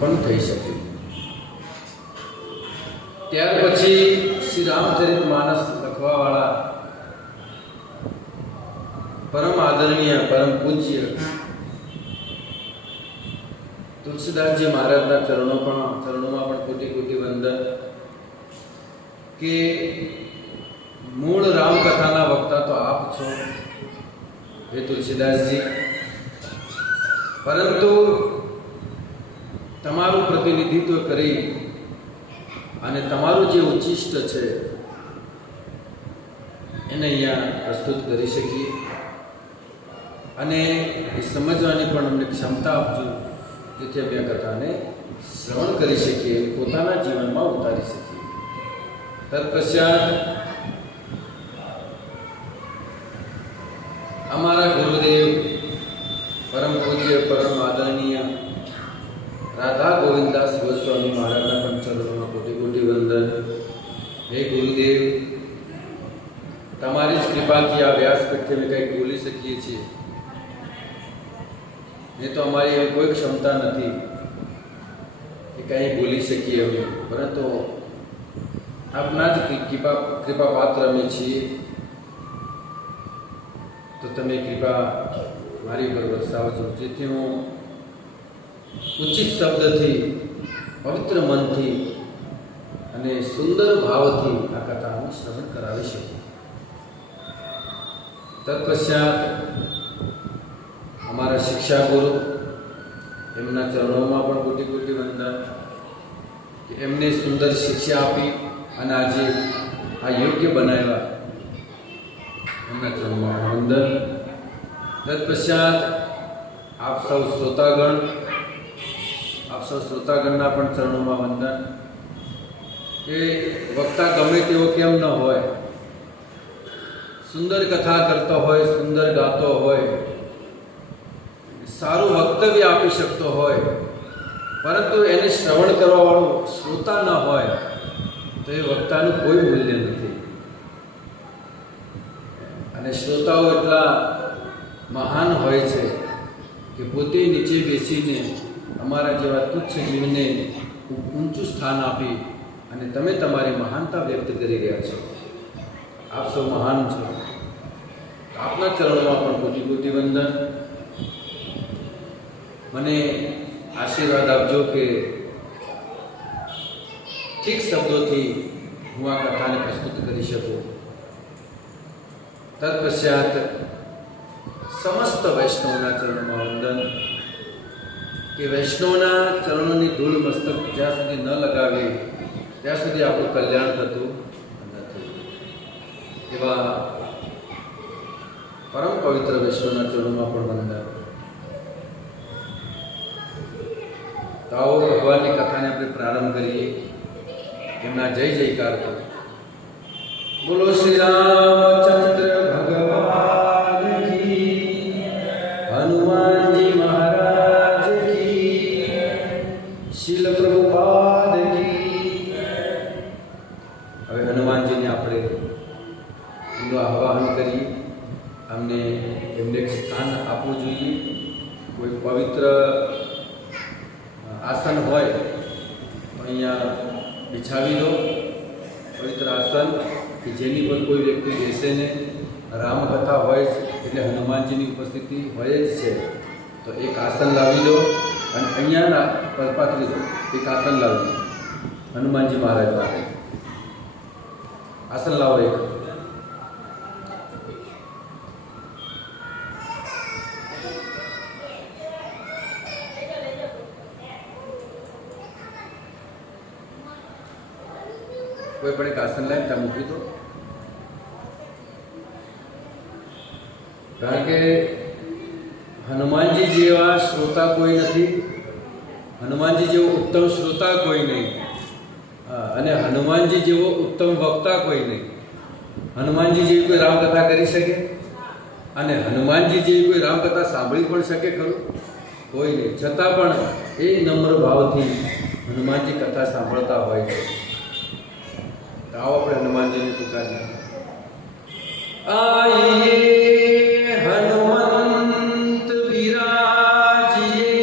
પણ થઈ શકે. ત્યાર પછી શ્રી રામચરિત માનસ લખવાવાળા પરમ આદરણીય પરમ પૂજ્ય તુલસીદાસજી મહારાજના ચરણોમાં પણ કોટી કોટી વંદન કે મૂળ રામકથાના વક્તા તો આપ છો હે તુલસીદાસજી, પરંતુ તમારું પ્રતિનિધિત્વ કરી અને તમારું જે ઉચ્ચિષ્ટ છે એને અહીંયા પ્રસ્તુત કરી શકીએ અને એ સમજવાની પણ અમને ક્ષમતા આપજો, જેથી અમે આ કથાને શ્રવણ કરી શકીએ, પોતાના જીવનમાં ઉતારી શકીએ. તત્પશ્ચાત અમારા ગુરુદેવ પરમ પૂજ્ય પરમ આદરણીય રાધા ગોવિંદાસ ગોસ્વામી મહારાજના પણ ચરણોમાં કોટી કોટી વંદન. હે ગુરુદેવ, તમારી જ કૃપાથી આ વ્યાસપીઠથી અમે કંઈક બોલી શકીએ છીએ. એ તો અમારી એવી કોઈ ક્ષમતા નથી કે કંઈ બોલી શકીએ અમે, પરંતુ આપના જ કૃપા પાત્ર અમે છીએ. તો તમે કૃપા મારી પર વરસાવજો, જેથી હું ઉચિત શબ્દથી, પવિત્ર મનથી અને સુંદર ભાવથી આ કથાનું શ્રવણ કરાવી શકું. તત્પશ્ચાત અમારા શિક્ષા ગુરુ, એમના ચરણોમાં પણ કોટી કોટી વંદન કે એમને સુંદર શિક્ષા આપી અને આજે આ યોગ્ય બનાવ્યા, એમના ચરણોમાં વંદન. તત્પશ્ચાત આપ સૌ શ્રોતાગણના પણ ચરણોમાં વંદન કે વક્તા ગમે તેવો કેમ ન હોય, સુંદર કથા કરતો હોય, સુંદર ગાતો હોય, સારું વક્તવ્ય આપી શકતો હોય, પરંતુ એને શ્રવણ કરવાવાળો શ્રોતા ન હોય તો એ વક્તાનું કોઈ મૂલ્ય નથી. અને શ્રોતાઓ એટલા મહાન હોય છે કે પોતે નીચે બેસીને અમારા જેવા તુચ્છ જીવને ઊંચું સ્થાન આપી અને તમે તમારી મહાનતા વ્યક્ત કરી રહ્યા છો. આપ સૌ મહાન છો. આપના ચરણોમાં પણ કોટી કોટી વંદન. મને આશીર્વાદ આપજો કે ઠીક શબ્દોથી હું આ કથાને પ્રસ્તુત કરી શકું. તત્પશ્ચાત સમસ્ત વૈષ્ણવના ચરણોમાં વંદન કે વૈષ્ણવના ચરણોની ધૂળ મસ્તક જ્યાં સુધી ન લગાવી ત્યાં સુધી આપણું કલ્યાણ થતું નથી. એવા પરમ પવિત્ર વૈષ્ણવના ચરણોમાં પણ વંદન. તો આવો ભગવાનની કથાને આપણે પ્રારંભ કરીએ. એમના જય જયકાર કરો. બોલો શ્રી રામચંદ્ર ભગવાન કી, હનુમાનજી મહારાજ કી, શીલ પ્રભુપાદ કી. હવે હનુમાનજીને આપણે એમનું આહ્વાન કરીએ. એમને એક સ્થાન આપવું જોઈએ. કોઈ પવિત્ર આસન હોય તો અહીંયા બિછાવી દો. પવિત્ર આસન કે જેની પર કોઈ વ્યક્તિ બેસે ને, રામકથા હોય એટલે હનુમાનજીની ઉપસ્થિતિ હોય જ છે, તો એક આસન લાવી દો અને અહીંયા પાથરી દો. એક આસન લાવી દો હનુમાનજી મહારાજ માટે. આસન લાવો એક. કોઈ પણ એક આસન લઈને ત્યાં મૂકી દો. કારણ કે હનુમાનજી જેવા શ્રોતા કોઈ નથી, હનુમાનજી જેવો ઉત્તમ શ્રોતા કોઈ નહીં, અને હનુમાનજી જેવો ઉત્તમ વક્તા કોઈ નહીં. હનુમાનજી જેવી કોઈ રામકથા કરી શકે અને હનુમાનજી જેવી કોઈ રામકથા સાંભળી પણ શકે ખરું? કોઈ નહીં. છતાં પણ એ નમ્ર ભાવથી હનુમાનજી કથા સાંભળતા હોય છે. આવો આપણે હનુમાનજીને પુકારીએ. આઈએ હનુમંત વિરાજીએ,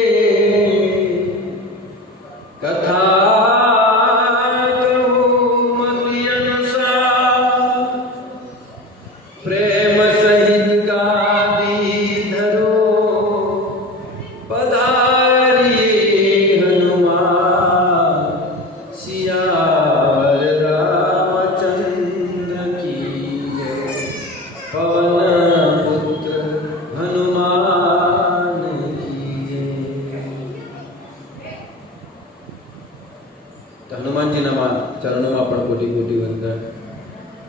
તો હનુમાનજીના ચરણોમાં પણ કોટી કોટી વંદન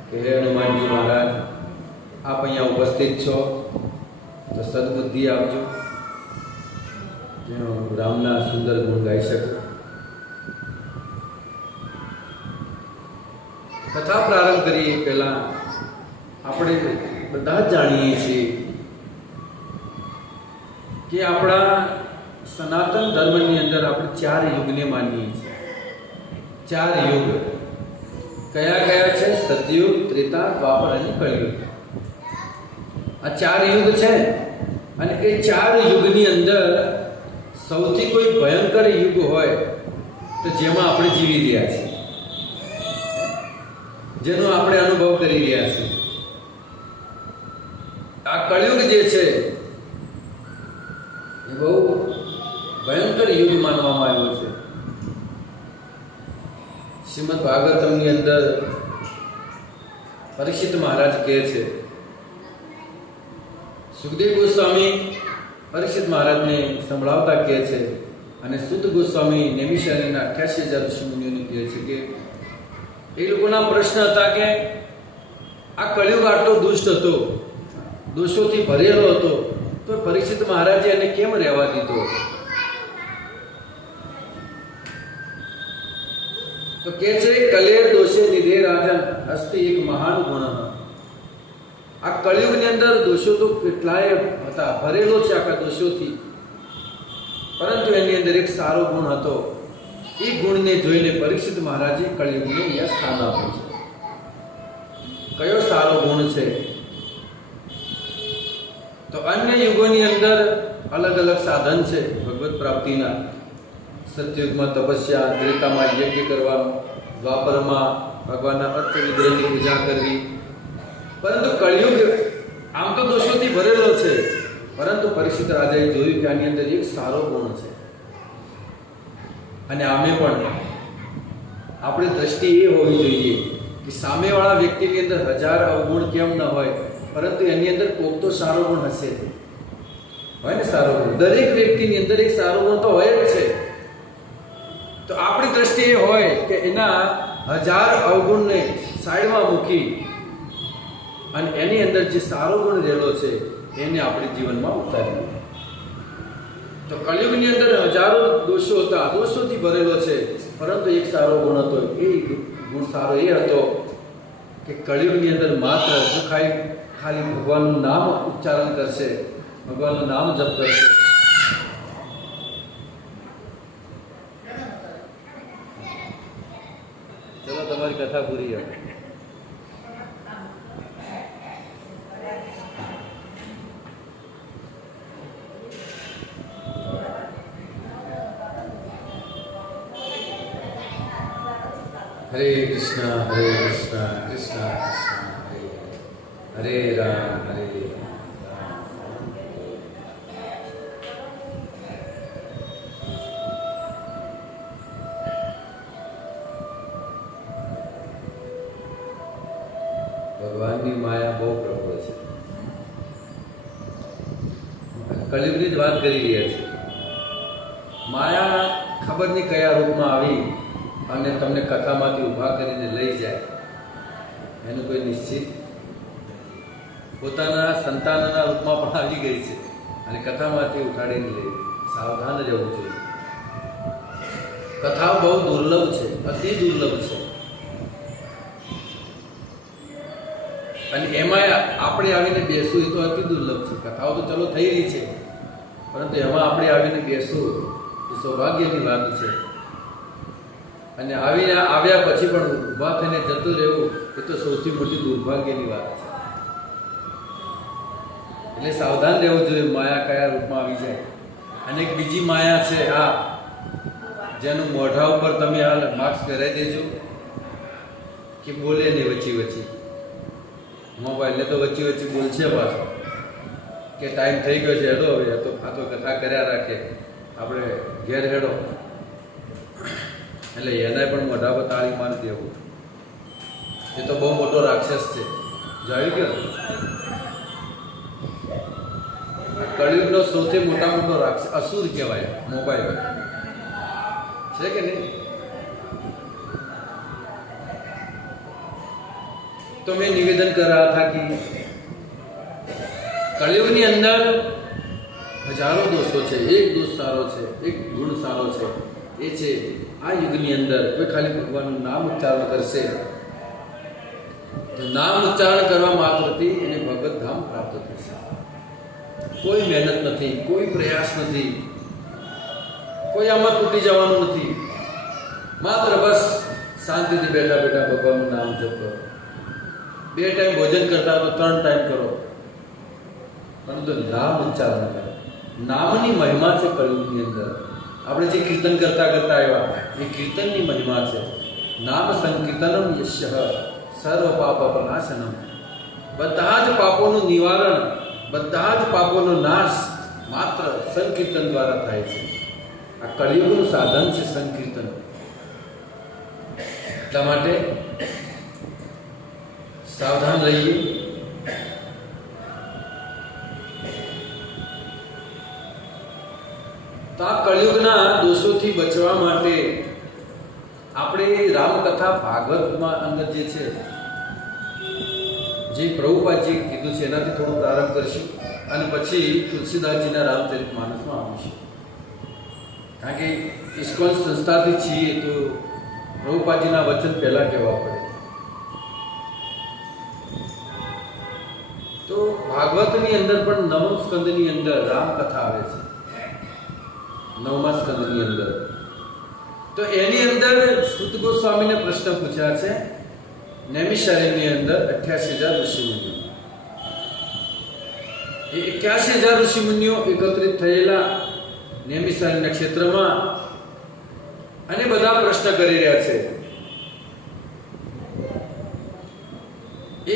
કે હે હનુમાનજી મહારાજ, આપ અહીંયા ઉપસ્થિત છો તો સદબુદ્ધિ આપજો, જે હું રામના સુંદર ગુણ ગાઈ શકું. કથા પ્રારંભ કરીએ પહેલા આપણે બધા જ જાણીએ છીએ કે આપણા સનાતન ધર્મની અંદર આપણે 4 યુગને માનીએ છીએ. 4 યુગ કયા કયા છે? સતયુગ, ત્રેતા, દ્વાપર અને કળિયુગ. આ 4 યુગ છે. અને એ 4 યુગની અંદર સૌથી કોઈ ભયંકર યુગ હોય તો જેમાં આપણે જીવી રહ્યા છીએ, જેનો આપણે અનુભવ કરી રહ્યા છીએ. આ કળિયુગ જે છે એ બહુ ભયંકર યુગ માનવામાં આવ્યો છે. શ્રીમદ ભાગવતમની અંદર પરીક્ષિત મહારાજ કહે છે, સુખદેવ ગોસ્વામી પરીક્ષિત મહારાજને સંભળાવતા કહે છે, અને સુત ગોસ્વામી નૈમિષારણ્યના 88,000 ઋષિમુનિઓને કહે છે કે એ લોકોના પ્રશ્ન હતા કે આ કળિયુગ આટલો દુષ્ટ હતો, દોષોથી ભરેલો હતો, તો પરીક્ષિત મહારાજે એને કેમ રહેવા દીધો? તો કે છે કલેર દોષે નિધે રાજન હસ્તે એક મહાન ગુણ. આ કળિયુગની અંદર દોષો તો કેટલાય હતા, ભરેલો છે આખા દોષોથી, પરંતુ એની અંદર એક સારો ગુણ હતો. એ ગુણને જોઈને પરીક્ષિત મહારાજે કળિયુગને અહીંયા સ્થાન આપ્યું છે. કયો સારો ગુણ છે? તો અન્ય યુગોની અંદર અલગ અલગ સાધન છે ભગવત પ્રાપ્તિના. સતયુગમાં તપસ્યા, ત્રેતામાં યજ્ઞ કરવાનું, દ્વાપરમાં ભગવાનના અર્થ વિગ્રહની પૂજા કરવી. પરંતુ કળિયુગ આમ તો દોષોથી ભરેલો છે, પરંતુ પરીક્ષિત રાજાએ જોયું કે આની અંદર એક સારો ગુણ છે. અને આમે પણ આપણી દ્રષ્ટિ એ હોવી જોઈએ કે સામેવાળા વ્યક્તિની અંદર 1000 અવગુણ કેમ ન હોય, પરંતુ એની અંદર કોઈક તો સારો ગુણ હશે. હોય ને સારો ગુણ? દરેક વ્યક્તિની અંદર એક સારો ગુણ તો હોય જ છે. તો આપણી દ્રષ્ટિ એ હોય કે એના 1000 અવગુણને સાઈડમાં મૂકી અને એની અંદર જે સારો ગુણ રહેલો છે એને આપણે જીવનમાં ઉતારીએ. તો કળિયુગની અંદર હજારો દોષો હતા, દોષોથી ભરેલો છે, પરંતુ એક સારો ગુણ હતો. એ ગુણ સારો એ હતો કે કળિયુગની અંદર માત્ર જો ખાલી ભગવાનનું નામ ઉચ્ચારણ કરશે, ભગવાનનું નામ જપ કરશે, ચલો તમારી કથા પૂરી હવે. હરે કૃષ્ણ કૃષ્ણ કૃષ્ણ હરે રામ હરે ભગવાનની માયા બહુ પ્રબળ છે. કળિયુગની જ વાત કરી રહ્યા છે. માયા ખબર નહીં કયા રૂપમાં આવી અને તમને કથામાંથી ઊભા કરીને લઈ જાય, એનું કોઈ નિશ્ચિત. પોતાના સંતાનના રૂપમાં પણ આવી ગઈ છે અને કથામાંથી ઉઠાડીને લઈ. સાવધાન રહેવું જોઈએ. કથાઓ બહુ દુર્લભ છે, અતિ દુર્લભ છે. અને એમાં આપણે આવીને બેસવું એ તો અતિ દુર્લભ છે. કથાઓ તો ચલો થઈ રહી છે, પરંતુ એમાં આપણે આવીને બેસવું એ સૌભાગ્યની વાત છે. અને આવ્યા પછી પણ ઊભા થઈને જતું રહેવું એ તો સૌથી મોટી દુર્ભાગ્યની વાત છે. એટલે સાવધાન રહેવું જોઈએ માયા કયા રૂપમાં આવી જાય. અને એક બીજી માયા છે આ, જેનું મોઢા ઉપર તમે હાલ માસ્ક પહેરાવી દેજો કે બોલે નહીં વચ્ચે વચ્ચે. મોબાઈલને તો વચ્ચે વચ્ચે બોલશે પાછો કે ટાઈમ થઈ ગયો છે, હેડો હવે તો આ તો કથા કર્યા રાખે, આપણે ઘેર હેડો. એટલે એને પણ મોઢા પર તાળી મારી દેવું. એ તો બહુ મોટો રાક્ષસ છે. જોયું કે કળિયુગનો સૌથી મોટો રાક્ષસ અસુર કહેવાય મોબાઈલ છે કે નહીં? तो मैं निवेदन कर रहा था कि कलयुगની અંદર હજારો દોષો છે, એક દોષ સારો છે, એક ગુણ સારો છે, એ છે આ યુગની અંદર કોઈ ખાલી ભગવાનનું નામ ઉચ્ચારણ કરશે તો નામ ઉચ્ચારણ કરવા માત્રથી એને ભગવત ધામ પ્રાપ્ત થશે. કોઈ મહેનત નથી, કોઈ પ્રયાસ નથી, કોઈ આમાં તૂટી જવાનું નથી. માત્ર બસ શાંતિથી બેઠા બેઠા ભગવાનનું નામ જપ કરો. 2 ટાઈમ ભોજન કરતા તો 3 ટાઈમ કરો, પરંતુ નામ ઉચ્ચારણ કરો. નામની મહિમા છે કલયુગની અંદર. આપણે જે કીર્તન કરતા કરતા આવ્યા એ કીર્તનની મહિમા છે. નામ સંકીર્તનમ યશ્ય સર્વ પાપ પ્રનાશનમ. બધા જ પાપોનું નિવારણ, બધા જ પાપોનો નાશ માત્ર સંકીર્તન દ્વારા થાય છે. આ કળિયુગનું સાધન છે સંકીર્તન. એટલા માટે સાવધાન રહીએ. તો આ કળિયુગના દોષોથી બચવા માટે આપણે રામકથા ભાગવતમાં અંદર જે છે, જે પ્રભુપાદજીએ કીધું છે એનાથી થોડું પ્રારંભ કરીશું અને પછી તુલસીદાસજીના રામચરિતમાનસમાં આવીશું. કારણ કે ઇસ્કોન સંસ્થાથી છીએ તો પ્રભુપાદજીના વચન પહેલા કહેવા પડે. તો ભાગવતની અંદર પણ 9મા સ્કંદની અંદર રામકથા આવે છે. 9મા સ્કંદની અંદર તો એની અંદર સૂત ગોસ્વામીને પ્રશ્ન પૂછ્યા છે. નૈમિષારણ્યની અંદર 88,000 ઋષિમુનિઓ, એ 81,000 ઋષિમુનિઓ એકત્રિત થયેલા નૈમિષારણ્ય ક્ષેત્રમાં અને બધા પ્રશ્ન કરી રહ્યા છે.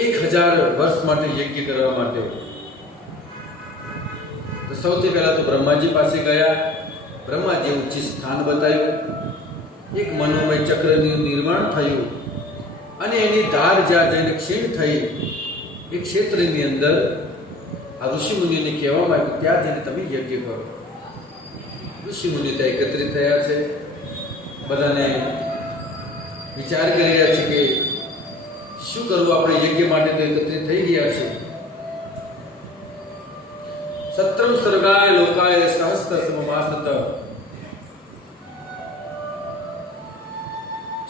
1000 વર્ષ માટે યજ્ઞ કરવા માટે. તો સૌથી પહેલા તો બ્રહ્માજી પાસે ગયા. બ્રહ્માજી ઉચ્ચ સ્થાન બતાવ્યું. એક મનોમય ચક્રનું નિર્માણ થયું અને એની ધાર જ્યાં જઈને ક્ષીણ થઈ એ ક્ષેત્રની અંદર આ ઋષિમુનિઓને કહેવામાં આવ્યું ત્યાં જઈને તમે યજ્ઞ કરો. ઋષિમુનિ ત્યાં એકત્રિત થયા છે. બધાને વિચાર કરી રહ્યા છે કે શું કરવું આપણે યજ્ઞ માટે. તો એકત્રિત થઈ ગયા છે. સત્રમ સર્ગાય લોકાય સહસ્ત્ર સમમાસત.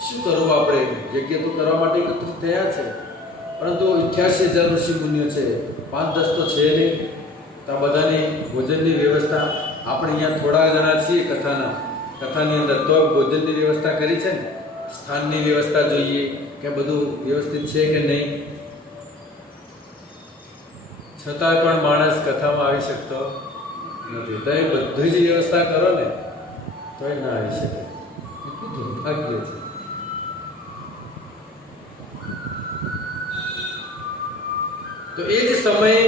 શું કરવું આપણે? યજ્ઞ તો કરવા માટે એકત્રિત થયા છે, પરંતુ 88,000 ઋષિ મુનિઓ છે, 5-10 તો છે નહીં. તો આ બધાની ભોજનની વ્યવસ્થા આપણે અહીંયા થોડા જણા છીએ કથાની અંદર, તો ભોજનની વ્યવસ્થા કરી છે ને. સ્થાનની વ્યવસ્થા જોઈએ કે બધું વ્યવસ્થિત છે કે નહીં. છતાં પણ માણસ કથામાં આવી શકતો નથી. તો એ બધી જ વ્યવસ્થા કરો ને તોય ના આવી શકે. એટલું દુર્ભાગ્ય છે. તો એ જ સમયે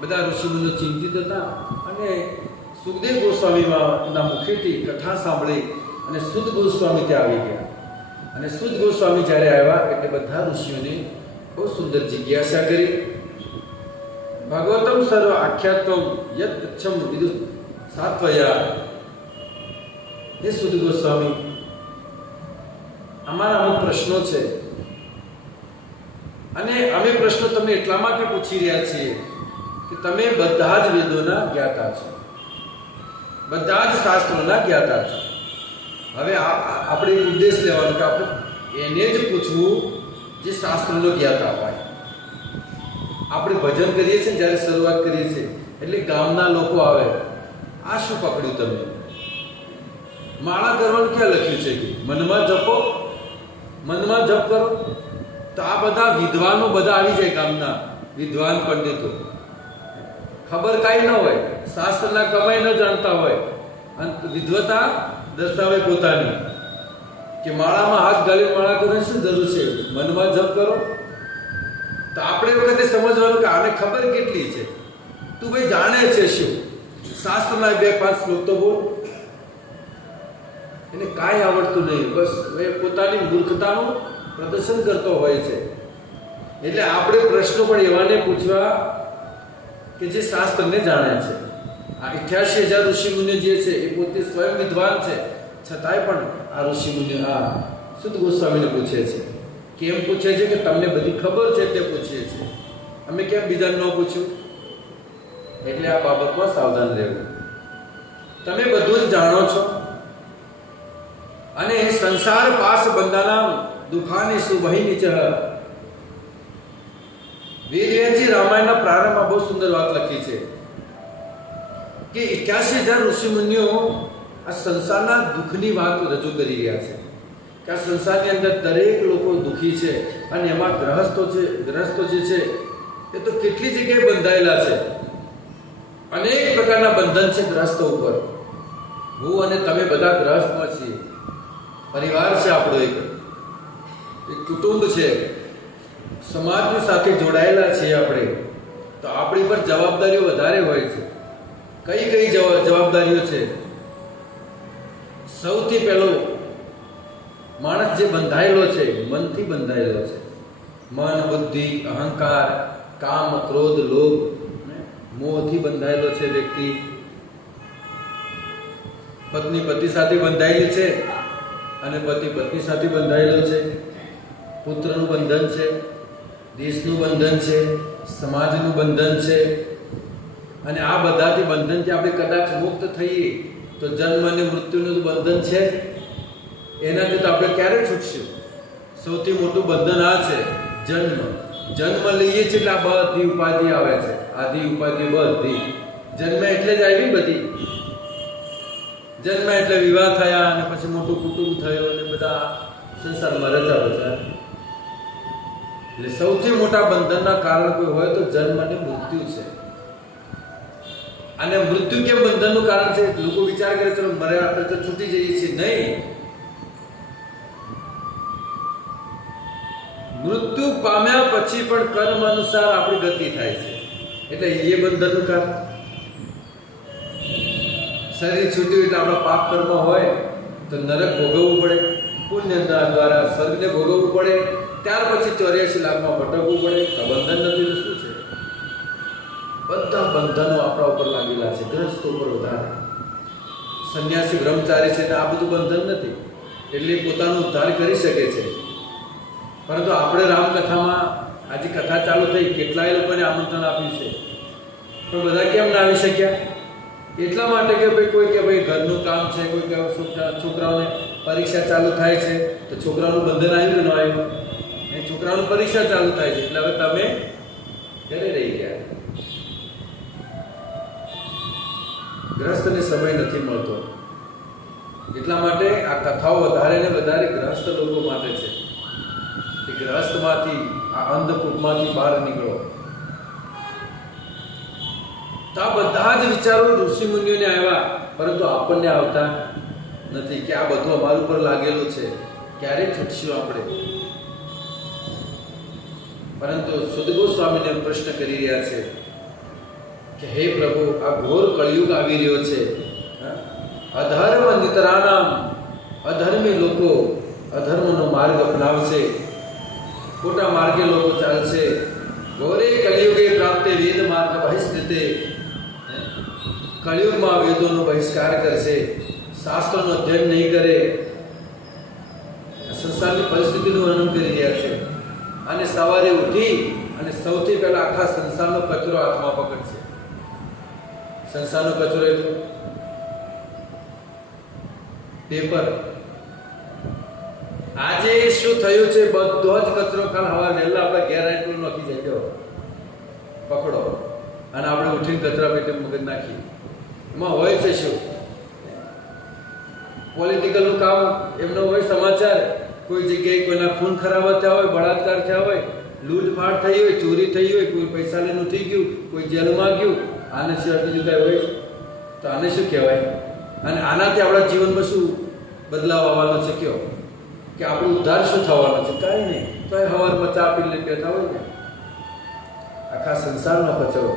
બધા ઋષિમુનિઓ ચિંતિત હતા અને સુખદેવ ગોસ્વામીના મુખેથી કથા સાંભળી અને સુદ ગોસ્વામી ત્યાં આવી ગયા. અને સુદ ગોસ્વામી જ્યારે આવ્યા એટલે બધા ઋષિઓને બહુ સુંદર જિજ્ઞાસા કરી. ભગવતમ સર્વ આખ્યાત્વમ યત ઉચ્છમ વિદુ સાત્વયા. હે સુદ ગોસ્વામી, અમારા અમુક પ્રશ્નો છે અને અમે પ્રશ્નો તમને એટલા માટે પૂછી રહ્યા છીએ કે તમે બધા જ વેદોના જ્ઞાતા છો, બધા જ શાસ્ત્રોના જ્ઞાતા છો. હવે આપણે ઉદ્દેશ લેવાનો કે આપણે એને જ પૂછવું જે શાસ્ત્રોનો જ્ઞાતા હોય. આપણે ભજન કરીએ છીએ જ્યારે શરૂઆત કરીએ છીએ એટલે ગામના લોકો આવે, આ શું પકડ્યું તમે? માળા કરવાનું ક્યાં લખ્યું છે? મનમાં જપો, મનમાં જપ કરો. તો આ બધા વિદ્વાનો બધા આવી જાય, ગામના વિદ્વાન પંડિતો. ખબર કાંઈ ન હોય, શાસ્ત્રના કમાઈ ન જાણતા હોય અને વિદ્વતા દર્શાવે પોતાની કે માળામાં હાથ ગાળીને માળા કરવાની શું જરૂર છે? મનમાં જપ કરો. તો આપણે વખતે સમજવાનું કે આને ખબર કેટલી છે? તું ભાઈ જાણે છે શું? શાસ્ત્રના 2-5 શ્લોક તો બોલ. એને કાંઈ આવડતું નહીં, બસ એ પોતાની મૂર્ખતાનું પ્રદર્શન કરતો હોય છે. એટલે આપણે પ્રશ્નો પણ એવાને પૂછવા કે જે શાસ્ત્રને જાણે છે. આ 88,000 ઋષિમુનિઓ જે છે એ પોતે સ્વયં વિદ્વાન છે, છતાંય પણ આ ઋષિમુનિઓ આ સુત ગોસ્વામીને પૂછે છે કેમ પૂછે છે કે તમને બધી ખબર છે તે પૂછીએ છીએ, અમે કેમ બીજાને ન પૂછ્યું? એટલે આ બાબતમાં સાવધાન રહેવું. તમે બધું જ જાણો છો અને સંસાર પાસ બંધાના દુખાની સુભઈ નીચે. વેદવ્યાસજી રામાયણના પ્રારંભમાં બહુ સુંદર વાત લખી છે કે 81,000 ઋષિ મુનિઓ આ સંસારના દુઃખની વાત રજૂ કરી રહ્યા છે કે આ સંસારની અંદર દરેક લોકો દુઃખી છે અને એમાં ગ્રહસ્થો જે છે એ તો કેટલી જગ્યાએ બંધાયેલા છે. અનેક પ્રકારના બંધન છે ગ્રહસ્થો ઉપર. હું અને તમે બધા ગ્રહસ્થમાં છીએ. પરિવાર છે આપણો, એક કુટુંબ છે, સમાજની સાથે જોડાયેલા છીએ આપણે. તો આપણી પર જવાબદારીઓ વધારે હોય છે. કઈ કઈ જવાબદારીઓ છે? સૌથી પહેલો, માણસ જે બંધાયેલો છે, મનથી બંધાયેલો છે. મન, બુદ્ધિ, અહંકાર, કામ, ક્રોધ, લોભ, મોહથી બંધાયેલો છે વ્યક્તિ. પત્ની પતિ સાથે બંધાયેલી છે અને પતિ પત્ની સાથે બંધાયેલો છે. પુત્રનું બંધન છે, દેશનું બંધન છે, સમાજનું બંધન છે. અને આ બધાથી બંધનથી આપણે કદાચ મુક્ત થઈએ તો જન્મ અને મૃત્યુનું બંધન છે, એનાથી તો આપણે ક્યારે છૂટશું? સૌથી મોટું બંધન આ છે, જન્મ. જન્મ લઈએ છીએ એટલે આ બધી ઉપાધિ આવે છે, આદિ ઉપાધિ બધી. જન્મ એટલે જ આવી બધી. જન્મ એટલે વિવાહ થયા અને પછી મોટું કુટુંબ થયું અને બધા સંસારમાં રજા બજા. એટલે સૌથી મોટા બંધનના કારણ કોઈ હોય તો જન્મ અને મૃત્યુ છે. અને મૃત્યુ કેમ બંધનનું કારણ છે? લોકો વિચાર કરે ચલો મર્યા આપણે તો છૂટી જઈએ છીએ. નહીં, મૃત્યુ પામ્યા પછી પણ કર્મ અનુસાર આપણી ગતિ થાય છે. એટલે એ બંધનનું કારણ. શરીર છૂટ્યું એટલે આપણા પાપ કર્મ હોય તો નરક ભોગવવું પડે, પુણ્ય દ્વારા સ્વર્ગને ભોગવવું પડે, ત્યાર પછી 84 લાખમાં ભટકવું પડે. તો બંધન નથી તો શું છે? બધા બંધનો આપણા ઉપર લાગેલા છે, ગ્રસ્તો ઉપર વધારે. સંન્યાસી બ્રહ્મચારી છે આ બધું બંધન નથી, એટલે પોતાનો ઉદ્ધાર કરી શકે છે. પરંતુ આપણે રામકથામાં આજે કથા ચાલુ થઈ, કેટલાય લોકોને આમંત્રણ આપ્યું છે, પણ બધા કેમ ના આવી શક્યા? એટલા માટે કે ભાઈ કોઈ કે ભાઈ ઘરનું કામ છે, કોઈ કે છોકરાઓને પરીક્ષા ચાલુ થાય છે તો છોકરાઓનું બંધન આવ્યું કે ન આવ્યું? એ છોકરાઓની પરીક્ષા ચાલુ થાય છે એટલે હવે તમે ઘરે રહી ગયા. ગ્રસ્તને સમય નથી મળતો. એટલા માટે આ કથાઓ વધારે ને વધારે ગ્રસ્ત લોકો માટે છે કે ગ્રહસ્થમાંથી, આ અંધકૂપમાંથી બહાર નીકળો. તો આ બધા જ વિચારો ઋષિ મુનિઓને આવ્યા, પરંતુ આપણને આવતા નથી કે આ બધું અમારું પર લાગેલું છે, ક્યારે છૂટશું આપણે? પરંતુ સુદ ગોસ્વામીને પ્રશ્ન કરી રહ્યા છે કે હે પ્રભુ, આ ઘોર કળિયુગ આવી રહ્યો છે. અધર્મ નિતરાનામ, અધર્મી લોકો અધર્મનો માર્ગ અપનાવશે, ખોટા માર્ગે લોકો ચાલશે. ઘોરે કલિયુગે પ્રાપ્તે વેદ માર્ગ બહિષ્કૃતે, કળિયુગમાં વેદોનો બહિષ્કાર કરશે, શાસ્ત્રોનો અધ્યયન નહીં કરે. સંસારની પરિસ્થિતિનું વર્ણન કરી રહ્યા છે. અને સવારે ઉઠી અને સૌથી પહેલા આખા સંસારનો કચરો હાથમાં પકડશે. સંસારનો કચરો એટલે પેપર. આજે શું થયું છે? બધો જ કચરો કાલ હવા વહેલા આપણે ઘેર આટલું નાખી જાય, પકડો, અને આપણે ઉઠીને કચરા પેટે મગજ નાખી. એમાં હોય છે શું? પોલિટિકલનું કામ એમનો હોય, સમાચાર. કોઈ જગ્યાએ કોઈના ખૂન ખરાબા થયા હોય, બળાત્કાર થયા હોય, લૂંટફાટ થઈ હોય, ચોરી થઈ હોય, કોઈ પૈસા લેનું થઈ ગયું, કોઈ જેલમાં ગયું. આને સિવાય બીજું કાંઈ હોય તો આને શું કહેવાય? અને આનાથી આપણા જીવનમાં શું બદલાવ આવવાનો છે? કયો કે આપણો ઉદ્ધાર શું થવાનો છે? કાંઈ નહીં. તો એ હવારમાં ચા પીને બેઠા હોય ને, આખા સંસારનો કચરો.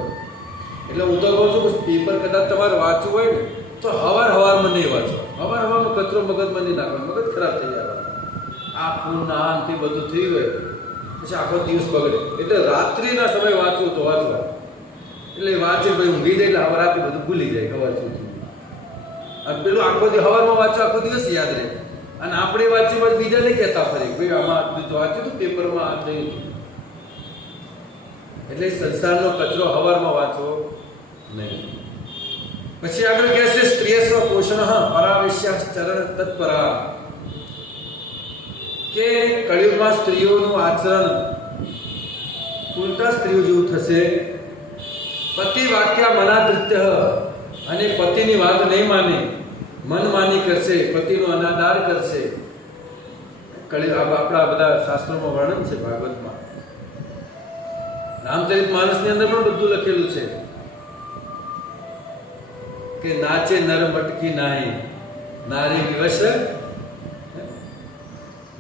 એટલે હું તો કહું છું કે પેપર કદાચ તમારે વાંચવું હોય ને તો હવારમાં નહીં વાંચો. હવારમાં કચરો મગજમાં નહીં નાખવાનો, મગજ ખરાબ થઈ જાય. આ ફૂલ ના તે બધું થઈ ગયું પછી આખો દિવસ બગડે. એટલે રાત્રિના સમય વાંચવું તો વાંચવા, એટલે વાંચે ભાઈ ઊંઘી જાય એટલે હવે રાત્રે બધું ભૂલી જાય ખબર શું. અને પેલું આખો દિવસ હવારમાં વાંચો, આખો દિવસ યાદ રહે. અને આપણે વાંચી બાદ બીજાને કહેતા ફરી ભાઈ આમાં આટલું તો વાંચ્યું હતું પેપરમાં આ થયું હતું. એટલે સંસારનો કચરો હવારમાં વાંચવો નહીં. પછી આગળ કહે છે સ્ત્રીયસ્વ પોષણ પરાવેશ્યા ચરણ તત્પરા, કે કળિયુગમાં સ્ત્રીઓનું આચરણ ઉલટા સ્ત્રીઓ જેવું થશે. પતિ વાક્ય મનાદૃત્ય, અને પતિની વાત નહીં માને, મનમાની કરશે, પતિનો અનાદાર કરશે. આપણા બધા શાસ્ત્રોમાં વર્ણન છે, ભાગવતમાં, રામચરિતમાનસની અંદર પણ બધું લખેલું છે કે નાચે નર મટકી નાહી, નારી વિવશ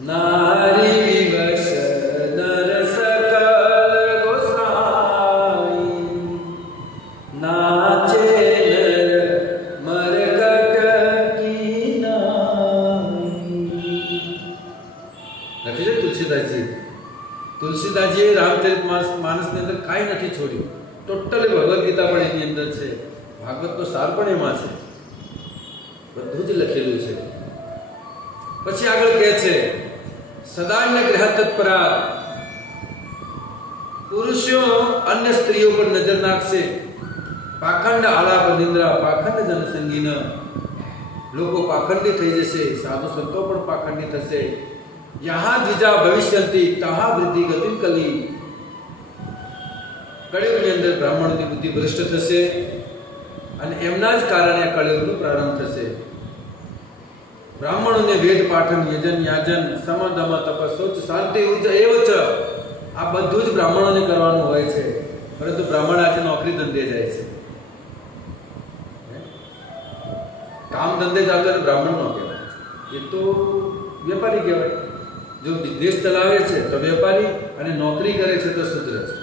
નારી વિવશ નર સકલ ગોસાઈ, નાચે નર મરકટકી નાહી. લખી છે તુલસીદાસજી. તુલસીદાસજીએ રામચરિતમાનસની અંદર કાંઈ નથી છોડ્યું. ટોટલી ભગવદ્ ગીતા પણ એની અંદર છે, ભાગવતનો સાર પણ એમાં છે, બધું જ લખેલું છે. પછી આગળ કહે છે સદાન્ય ગ્રહ તત્પરા, પુરુષો અન્ય સ્ત્રીઓ પર નજર નાખશે. પાખંડ આલાપ નિંદ્રા, પાખંડ જનસંગીન, લોકો પાખંડી થઈ જશે, સાધુ સંતો પણ પાખંડી થશે. યહાં દ્વિજા ભવિષ્યંતી તહા વૃદ્ધિ ગતિમ કલી, કળિયુગની અંદર બ્રાહ્મણોની બુદ્ધિ ભ્રષ્ટ થશે અને એમના જ કારણે કળિયુગનો પ્રારંભ થશે. બ્રાહ્મણોને વેદ પાઠન યજન યાજન સમ દમ તપ શૌચ શાંતિ એવ ચ, આ બધું જ બ્રાહ્મણોને કરવાનું હોય છે. પરંતુ બ્રાહ્મણ આજે નોકરી ધંધે જાય છે, કામ ધંધે જતો બ્રાહ્મણ નો કહેવાય, એ તો વેપારી કહેવાય. જો બિઝનેસ ચલાવે છે તો વેપારી, અને નોકરી કરે છે તો શૂદ્ર છે.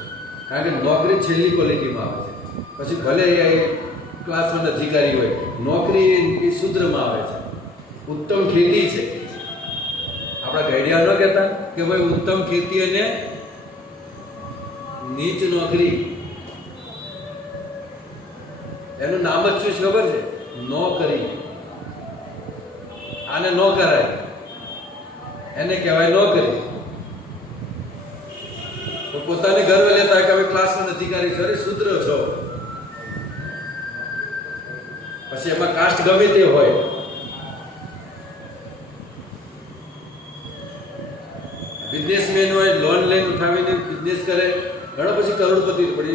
કારણ કે નોકરી છેલ્લી ક્વોલિટીમાં આવે છે. પછી ભલે એ ક્લાસ 1 અધિકારી હોય, નોકરી એ શૂદ્રમાં આવે છે. ઉત્તમ ખેતી છે, આપણા ઘડિયા ન કહેતા કે ભાઈ ઉત્તમ ખેતી અને નીચ નોકરી, એનું નામ જ શું ખબર છે? નોકરી. આને ન કરાય, એને કહેવાય નોકરી. તો પોતાને ગર્વ લેતા કે હવે ક્લાસ 1 અધિકારી છો, અરે શૂદ્ર છો. પછી એમાં કાસ્ટ ગમે તે હોય, બિઝનેસમેન હોય, લોન લઈને ઉઠાવીને બિઝનેસ કરે, ઘણા પછી કરોડપતિ, પણ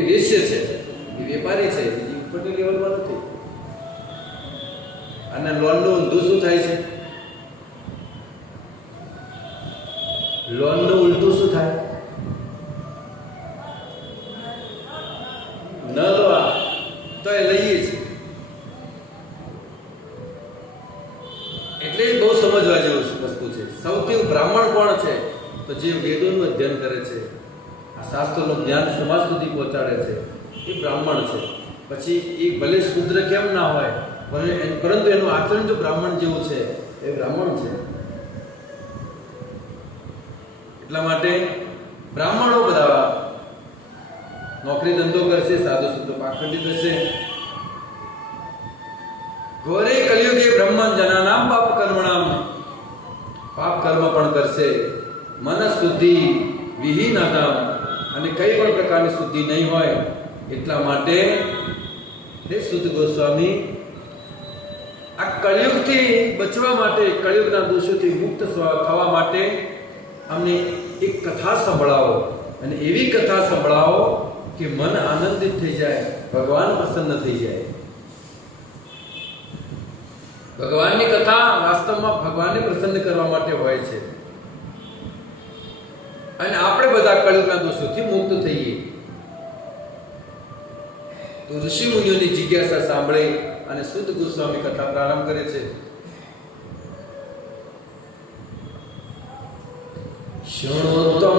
એ વેશ્ય છે, એ વેપારી છે, બીજી ઉપરની લેવલમાં નથી. અને લોનનું ઊંધું શું થાય છે? લોનનું ઉલટું શું થાય? ન લો તો એ લઈએ છીએ. એટલે બહુ સમજવા જેવું વસ્તુ છે. સૌથી બ્રાહ્મણ કોણ છે? તો જે વેદોનું અધ્યયન કરે છે, આ શાસ્ત્રોનું જ્ઞાન સમાજ સુધી પહોંચાડે છે, એ બ્રાહ્મણ છે. પછી એ ભલે શુદ્ર કેમ ના હોય, પરંતુ એનું આચરણ જો બ્રાહ્મણ જેવું છે, એ બ્રાહ્મણ છે. એટલા માટે બ્રાહ્મણો બધા નોકરી ધંધો કરશે, સાધુ સંતો પાખંડી થશે. ઘોરે કલિયુગે બ્રહ્મણ જનાનામ પાપ કર્મણામ, પાપ કર્મ પણ કરશે. મન શુદ્ધિ વિહીનાનામ, અને કઈ પણ પ્રકારની શુદ્ધિ નહીં હોય. એટલા માટે હે શુદ્ધ ગોસ્વામી, આ કળિયુગથી બચવા માટે, કળિયુગના દોષોથી મુક્ત થવા માટે અમને એક કથા સંભળાવો, અને એવી કથા સંભળાવો કે મન આનંદિત થઈ જાય, ભગવાન પ્રસન્ન થઈ જાય. ભગવાનની કથા વાસ્તવમાં ભગવાનને પ્રસન્ન કરવા માટે હોય છે, અને આપણે બધા કળિયુગના દોષોથી મુક્ત થઈએ. તો ઋષિ મુનિઓની જિજ્ઞાસા સાંભળી અને શુદ્ધ ગોસ્વામી કથા પ્રારંભ કરે છે. શૃણોત્તમ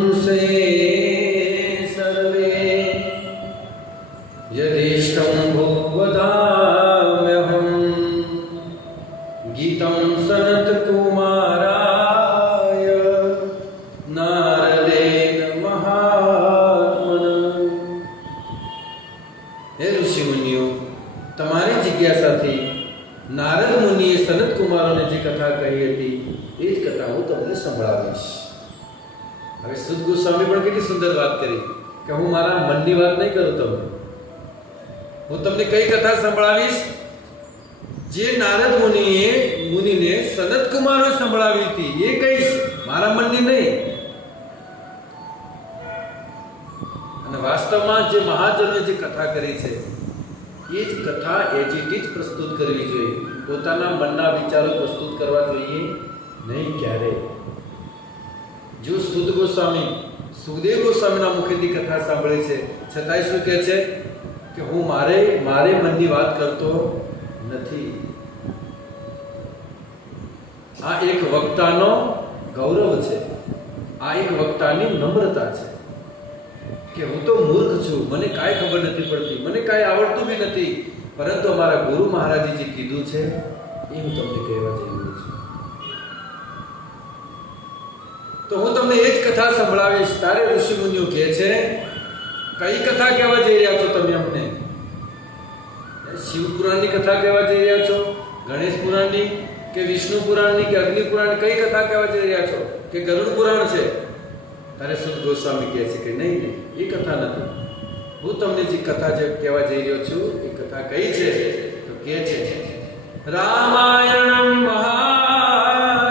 ઋષયે સર્વે યદિષ્ટં ભોગવદામ્યહં ગીતં સનત કુમારાય નારદેન મહાત્મન. હે ઋષિ મુનિઓ, તમારી જિજ્ઞાસાથી નારદ મુનિએ સનત કુમાર ગોસ્વામીએ જે કથા કહી હતી એ જ કથા હું તમને સંભળાવીશ. હવે સુદ ગોસ્વામી પણ કેટલી સુંદર વાત કરી કે હું મારા મનની વાત નહીં કરું તમને, હું તમને કઈ કથા સંભળાવીશ જે નારદ મુનિને સનત કુમારે સંભળાવી હતી એ કહીશ, મારા મનની નહીં. અને વાસ્તવમાં જે મહાજનોએ જે કથા કરી છે એ જ કથા એજ ઇટ ઇઝ પ્રસ્તુત કરવી જોઈએ, પોતાના મનના વિચારો પ્રસ્તુત કરવા જોઈએ નહીં ક્યારેય. જો સુદ ગોસ્વામી સુખદેવ ગોસ્વામીના મુખેથી કથા સાંભળે છે છતાંય શું કહે છે કે હું મારે મનની વાત કરતો નથી. આ એક વક્તાનો ગૌરવ છે, આ એક વક્તાની નમ્રતા છે કે હું તો મૂર્ખ છું, મને કાંઈ ખબર નથી પડતી, મને કાંઈ આવડતું બી નથી, પરંતુ અમારા ગુરુ મહારાજે જે કીધું છે એ હું તમને કહેવા જઈ રહ્યો છું. તો હું તમને એ જ કથા સંભળાવીશ. તારે ઋષિ મુનિઓ કહે છે કઈ કથા કહેવા જઈ રહ્યા છો તમે અમને? શિવ પુરાણની કથા કહેવા જઈ રહ્યા છો, ગણેશ પુરાણની કે વિષ્ણુ પુરાણની કે અગ્નિ પુરાણ, કઈ કથા કહેવા જઈ રહ્યા છો કે ગરુડ પુરાણ છે? ત્યારે સુદ ગોસ્વામી કહે છે કે નહીં, એ કથા નથી. હું તમને જે કથા જે કહેવા જઈ રહ્યો છું એ કથા કઈ છે તો કહે છે રામાયણમ મહાકાવ્યમ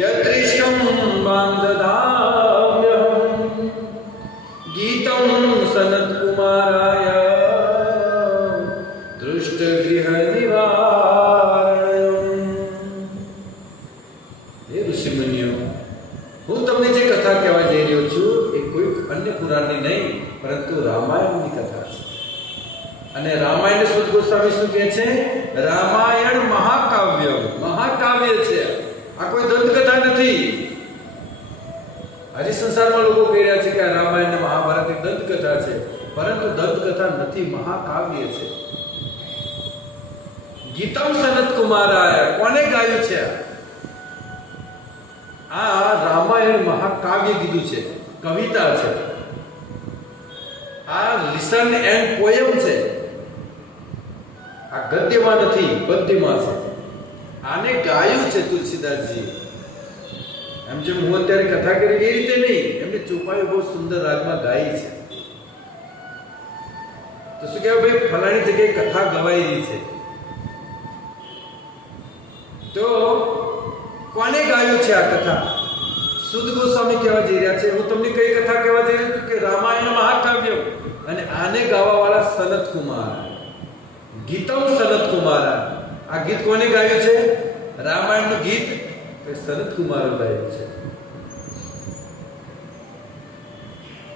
યદૃષ્ટમ બાંધધામ્યહમ ગીતમ સનત કુમારાય દૃષ્ટ ગૃહ નિવારણમ. હે ઋષિમુનિઓ, હું તમને જે કથા કહેવા જઈ રહ્યો છું એ કોઈ અન્ય પુરાણની નહીં પરંતુ રામાયણની કથા છે. અને રામાયણ સુદ ગોસ્વામી શું કહે છે? રામાયણ મહાકાવ્ય, મહાકાવ્ય છે. આ કોઈ દંતકથા નથી. આજે સંસારમાં લોકો કહી રહ્યા છે કે આ રામાયણ અને મહાભારત એક દંતકથા છે, પરંતુ દંતકથા નથી, મહાકાવ્ય છે. ગીતમ સનત કુમારાય, કોને ગાયું છે? આ રામાયણ મહાકાવ્ય કીધું છે, કવિતા છે. આ લિસન એન્ડ પોયમ છે. આ ગદ્યમાં નથી, પદ્યમાં છે. આને ગાયું છે તુલસીદાસજી. એમ જેમ હું અત્યારે કથા કરી એ રીતે નહીં, એમને ચોપાઈ બહુ સુંદર રાગમાં ગાઈ છે. તો શું કહેવાય ભાઈ, ફલાણી જગ્યાએ કથા ગવાઈ રહી છે. તો કોને ગાયું છે આ કથા? સુદ ગોસ્વામી કહેવા જઈ રહ્યા છે. હું તમને કઈ કથા કહેવા જઈ રહ્યો છું કે રામાયણ મહાકાવ્ય, અને આને ગાવા વાળા સનત કુમાર, ગીતમ સનત કુમાર. આ ગીત કોને ગાયું છે? રામાયણનું ગીત સનત કુમારે ગાયું છે.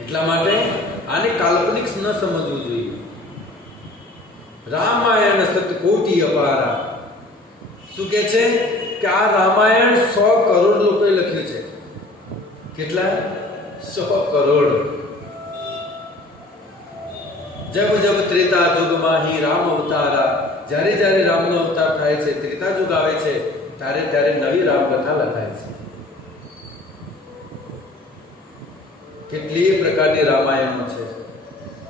એટલા માટે આને કાલ્પનિક ન સમજવું જોઈએ. રામાયણ સતકોટી અપારા. શું કે છે કે આ રામાયણ 100 કરોડ લોકોએ લખ્યું છે. કેટલા? 100 કરોડ. જબ જબ ત્રેતા યુગ માહી રામ અવતારા, જ્યારે જ્યારે રામનો અવતાર થાય છે, ત્રેતા યુગ આવે છે, ત્યારે ત્યારે નવી રામકથા લખાય છે. કેટલીય પ્રકારની રામાયણો છે,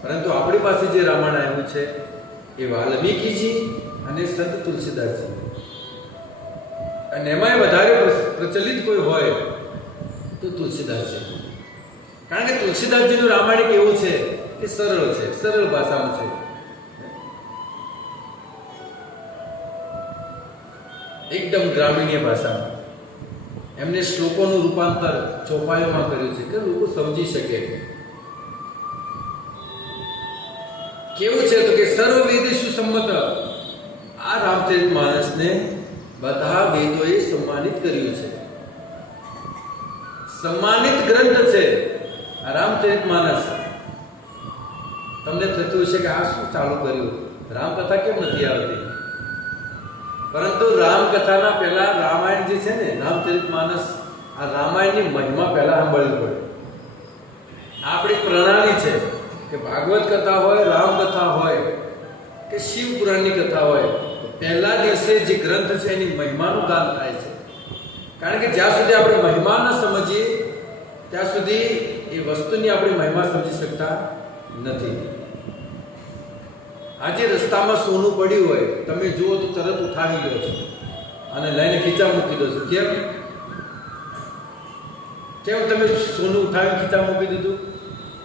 પરંતુ આપણી પાસે જે રામાયણ આવ્યું છે એ વાલ્મીકીજી અને સંત તુલસીદાસજી. અને એમાંય વધારે પ્રચલિત કોઈ હોય તો તુલસીદાસજી. કારણ કે તુલસીદાસજીનું રામાયણ કેવું છે કે સરળ છે, સરળ ભાષામાં છે. એકદમ ગ્રામીણ ભાષામાં એમને શ્લોકોનું રૂપાંતર ચોપાઈઓમાં કર્યું છે કે લોકો સમજી શકે. કેવું છે તો કે સર્વ વેદેષુ સંમત. આ રામચરિતમાનસને બધા વેદોએ સન્માનિત કર્યું છે. સન્માનિત ગ્રંથ છે આ રામચરિતમાનસ. તમને થતું હશે કે આ શું ચાલુ કર્યું, રામકથા કેમ નથી આવતી? પરંતુ રામકથાના પહેલા રામાયણ જે છે ને, રામચરિતમાનસ, આ રામાયણની મહિમા પહેલા સાંભળવી પડે. આપણી પ્રણાલી છે કે ભાગવત કથા હોય, રામકથા હોય કે શિવ પુરાણની કથા હોય, પહેલા દિવસે જે ગ્રંથ છે એની મહિમાનું ગાન થાય છે. કારણ કે જ્યાં સુધી આપણે મહિમા ન સમજીએ ત્યાં સુધી એ વસ્તુની આપણે મહિમા સમજી શકતા નથી. આજે રસ્તામાં સોનું પડ્યું હોય, તમે જુઓ તો તરત ઉઠાવી લો છો અને લઈને ખીચા મૂકી દો છો. કેમ કેમ તમે સોનું ઉઠાવી ખીચા મૂકી દીધું?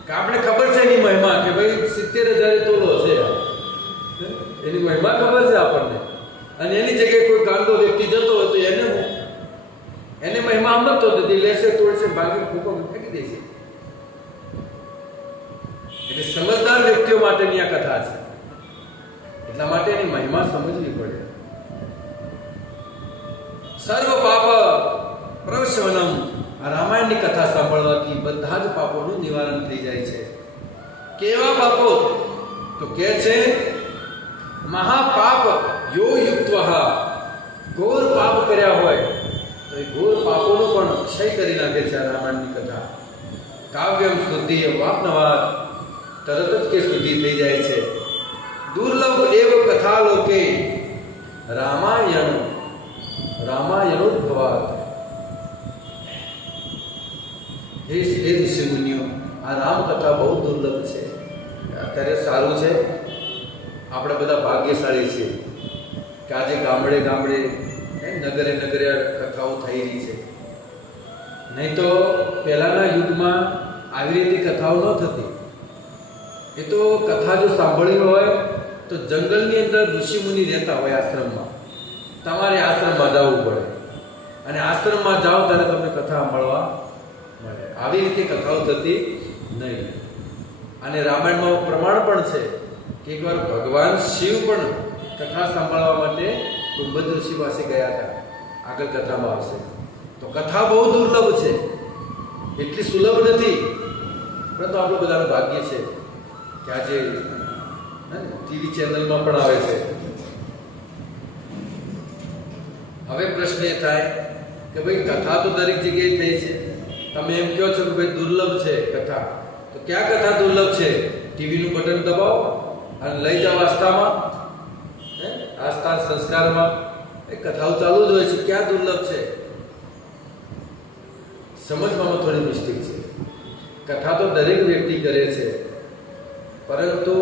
કે આપણે ખબર છે એની મહિમા, કે ભાઈ 70,000 તોલો છે, એની મહિમા ખબર છે આપણને. અને એની જગ્યાએ કોઈ ગાંડો વ્યક્તિ જતો હોય તો એને મહિમા આમ નતો થતી, લેશે, તોડશે, ભાગી ફૂકો ફેંકી દેશે. એટલે સમજદાર વ્યક્તિઓ માટેની આ કથા છે. એટલા માટે એની મહિમા સમજવી પડે. સર્વ પાપ પ્રવશવનમ, આ રામાયણની કથા સાંભળવાથી બધા જ પાપોનું નિવારણ થઈ જાય છે. કેવા પાપો? તો કે છે મહાપાપ યો યુક્તઃ, ઘોર પાપ કર્યા હોય તો એ ઘોર પાપોનો પણ ક્ષય કરી નાખે છે આ રામાયણની કથા. કાવ્યમ શુદ્ધિ વાપનવાદ, તરત જ કે શુદ્ધિ થઈ જાય છે. દુર્લભ એવ કથા લોકે રામાયણોદ્ભવાત. હે ઋષિ મુનિઓ, આ રામકથા બહુ દુર્લભ છે. અત્યારે સારું છે, આપણે બધા ભાગ્યશાળી છીએ કે આજે ગામડે ગામડે, નગરે નગરે કથાઓ થઈ રહી છે. નહીં તો પહેલાના યુગમાં આવી રીતે કથાઓ ન થતી. એ તો કથા જો સાંભળવી હોય તો જંગલની અંદર ઋષિમુનિ રહેતા હોય આશ્રમમાં, તમારે આશ્રમમાં જવું પડે અને આશ્રમમાં જાઓ ત્યારે તમને કથા સાંભળવા મળે. આવી રીતે કથાઓ થતી નહીં. અને રામાયણમાં પ્રમાણ પણ છે કે એકવાર ભગવાન શિવ પણ કથા સાંભળવા માટે કુંભજ ઋષિ પાસે ગયા હતા. આગળ કથામાં આવશે. તો કથા બહુ દુર્લભ છે, એટલી સુલભ નથી. પરંતુ આપણું બધાનું ભાગ્ય છે કે આજે ટીવી ચેનલમાં પણ આવે છે. હવે પ્રશ્ન એ થાય કે ભાઈ કથા તો દરેક જગ્યાએ થઈ છે, તમે એમ કહો છો કે ભાઈ દુર્લભ છે કથા, તો ક્યાં કથા દુર્લભ છે? ટીવીનું બટન દબાવો અને લઈ જાઓ આસ્થામાં, આસ્થા સંસ્કારમાં એ કથાઓ ચાલુ જ હોય છે. ક્યાં દુર્લભ છે? સમજવામાં થોડી મિસ્ટેક છે. કથા તો દરેક વ્યક્તિ કરે છે, પરંતુ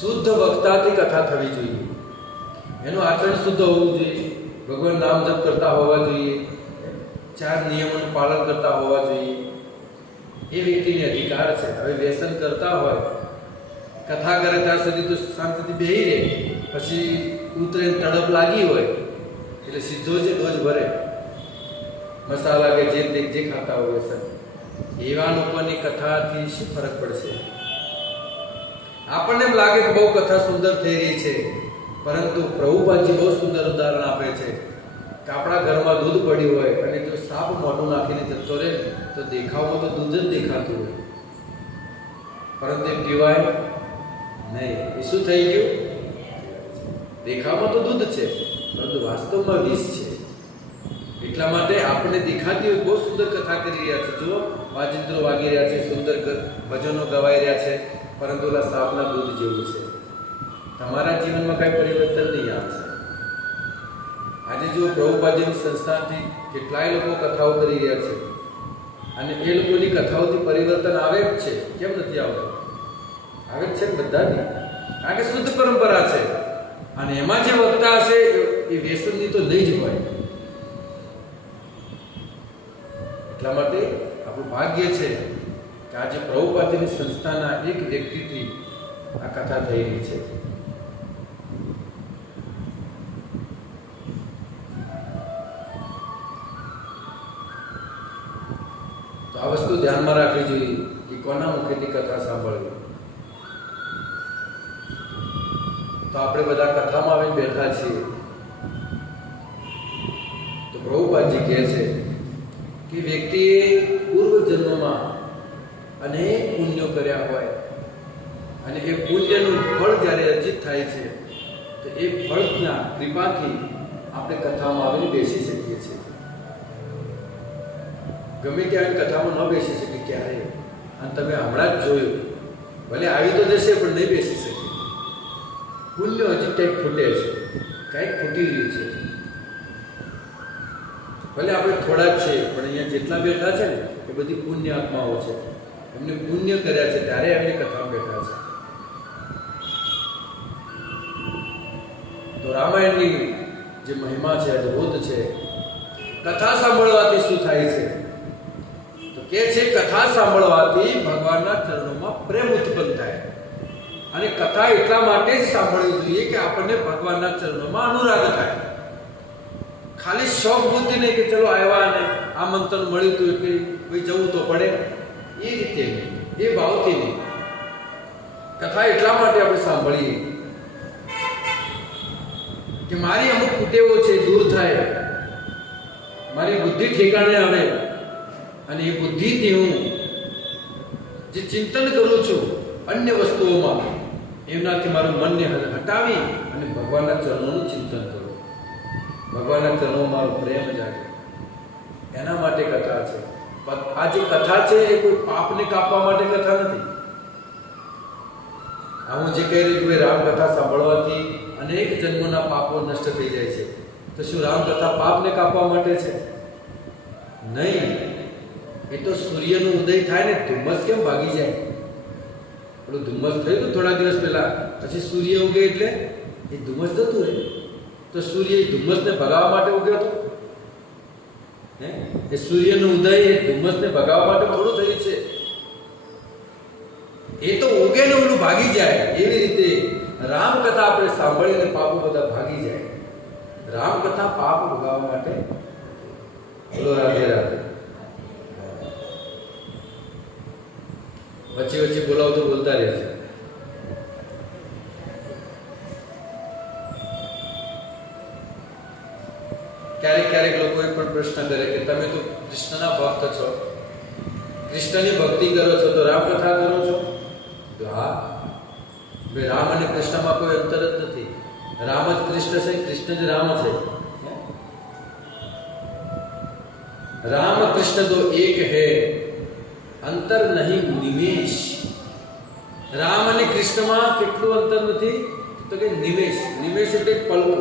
શુદ્ધ વક્તાથી કથા થવી જોઈએ. એનું આચરણ શુદ્ધ હોવું જોઈએ. ભગવાન નામ જપ કરતા હોવા જોઈએ, 4 નિયમોનું પાલન કરતા હોવા જોઈએ. એ વ્યક્તિને અધિકાર છે. હવે વ્યસન કરતા હોય, કથા કરે ત્યાં સુધી તો શાંતિથી બેહી રહે, પછી ઉતરે તડપ લાગી હોય એટલે સીધો જ ડોઝ ભરે, મસાલા કે જે ખાતા હોય વ્યસન. એવા લોકોની કથાથી શું ફરક પડશે? આપણને એમ લાગે કે બહુ કથા સુંદર થઈ રહી છે, પરંતુ પ્રભુપાદજી બહુ સુંદર ઉદાહરણ આપે છે કે આપણા ઘરમાં દૂધ પડ્યું હોય અને જો સાપ મોઢું નાખીને જતો રહે તો દેખાવમાં તો દૂધ જ દેખાતું હોય, પરંતુ એ પીવાય નહીં. એ શું થઈ ગયું? દેખાવમાં તો દૂધ છે, પરંતુ વાસ્તવમાં વિષ છે. એટલા માટે આપણને દેખાતી હોય બહુ સુંદર કથા કરી રહ્યા છે, જુઓ વાજિંત્રો વાગી રહ્યા છે, સુંદર ભજનો ગવાઈ રહ્યા છે, પરંતુ ઓલા સાપના દૂધ જેવું છે. તમારા જીવનમાં કઈ પરિવર્તન નહીં આવશે. આજે જુઓ પ્રભુપાદજીની સંસ્થાથી કેટલાય લોકો કથાઓ કરી રહ્યા છે અને એ લોકોની કથાઓથી પરિવર્તન આવે જ છે. કેમ નથી આવતું? આવે જ છે બધાની, કારણ કે શુદ્ધ પરંપરા છે. અને એમાં જે વક્તા હશે એ વ્યસનની તો નહીં જ હોય. એટલા માટે આપણું ભાગ્ય છે કે આજે પ્રભુપાદજીની સંસ્થાના એક વ્યક્તિથી આ કથા થઈ રહી છે. તો આ વસ્તુ ધ્યાનમાં રાખવી જોઈએ કે કોના મુખેથી કથા સાંભળવી. તો આપણે બધા કથામાં આવીને બેઠા છીએ તો પ્રભુપાદજી કહે છે કે વ્યક્તિએ પૂર્વ જન્મમાં અનેક પુણ્યો કર્યા હોય અને એ પુણ્યનું ફળ જ્યારે અર્જિત થાય છે તો એ ફળના કૃપાથી આપણે કથામાં આવીને બેસી શકીએ છીએ. ગમે ત્યારે કથામાં ન બેસી શકીએ ક્યારે. અને તમે હમણાં જ જોયું, ભલે આવી તો જશે પણ નહીં બેસી શકે. પુણ્ય હજી કંઈક ખૂટે છે, કંઈક ખૂટી રહ્યું છે. ભલે આપણે થોડા જ છે પણ અહીંયા જેટલા બેઠા છે ને એ બધી પુણ્ય આત્માઓ છે. એમને પુણ્ય કર્યા છે ત્યારે એમની કથામાં બેઠા છે. તો રામાયણની જે મહિમા છે, અદ્ભુત છે. કથા સાંભળવાથી શું થાય છે? તો કે છે કથા સાંભળવાથી ભગવાનના ચરણોમાં પ્રેમ ઉત્પન્ન થાય. અને કથા એટલા માટે જ સાંભળવી જોઈએ કે આપણને ભગવાનના ચરણોમાં અનુરાગ થાય. ખાલી શોખ બુદ્ધિ નહીં કે ચલો આવ્યા અને આમંત્રણ મળ્યું હતું એટલે ભાઈ જવું તો પડે, એ રીતે નહીં, એ ભાવથી નહીં. કથા એટલા માટે આપણે સાંભળીએ કે મારી અમુક કુટેવો છે દૂર થાય, મારી બુદ્ધિ ઠેકાણે આવે, અને એ બુદ્ધિથી હું જે ચિંતન કરું છું અન્ય વસ્તુઓમાં, એમનાથી મારું મનને હટાવી અને ભગવાનના ચરણોનું ચિંતન કરું, ભગવાનના ચરણોમાં મારો પ્રેમ જાગે. એના માટે કથા છે. આ જે કથા છે એ કોઈ પાપને કાપવા માટે કથા નથી. આ હું જે કહી રહ્યું કે રામકથા સાંભળવાથી અનેક જન્મોના પાપો નષ્ટ થઈ જાય છે, તો શું રામકથા પાપને કાપવા માટે છે? નહીં. એ તો સૂર્યનો ઉદય થાય ને ધુમ્મસ કેમ ભાગી જાય? પેલું ધુમ્મસ થયું હતું થોડા દિવસ પહેલા, પછી સૂર્ય ઉગે એટલે એ ધુમ્મસ જતું રહે. તો સૂર્ય એ ધુમ્મસને ભગાવવા માટે ઉગ્યો હતો? એ સૂર્યનો ઉદય એ ધુમ્મસને ભગાવવા માટે થોડું થયું છે. એ તો ઉગે ને ઓલું ભાગી જાય. એવી રીતે રામકથા આપણે સાંભળીને પાપો બધા ભાગી જાય. રામકથા પાપ ભગાવવા માટે. બોલો રાધે રાધે. વચ્ચે વચ્ચે બોલાવો તો બોલતા રહેશે. ક્યારેક ક્યારેક લોકો એ પણ પ્રશ્ન કરે કે તમે તો કૃષ્ણના ભક્ત છો, કૃષ્ણની ભક્તિ કરો છો, તો રામકથા કરો છો? તો હા, રામ અને કૃષ્ણમાં કોઈ અંતર જ નથી. રામ જ કૃષ્ણ છે, કૃષ્ણ જ રામ છે. राम कृष्ण दो एक है, अंतर नहीं निमेश. राम અને કૃષ્ણમાં કેટલું અંતર નથી? તો કે નિમેશ. નિમેશ એટલે પલકું.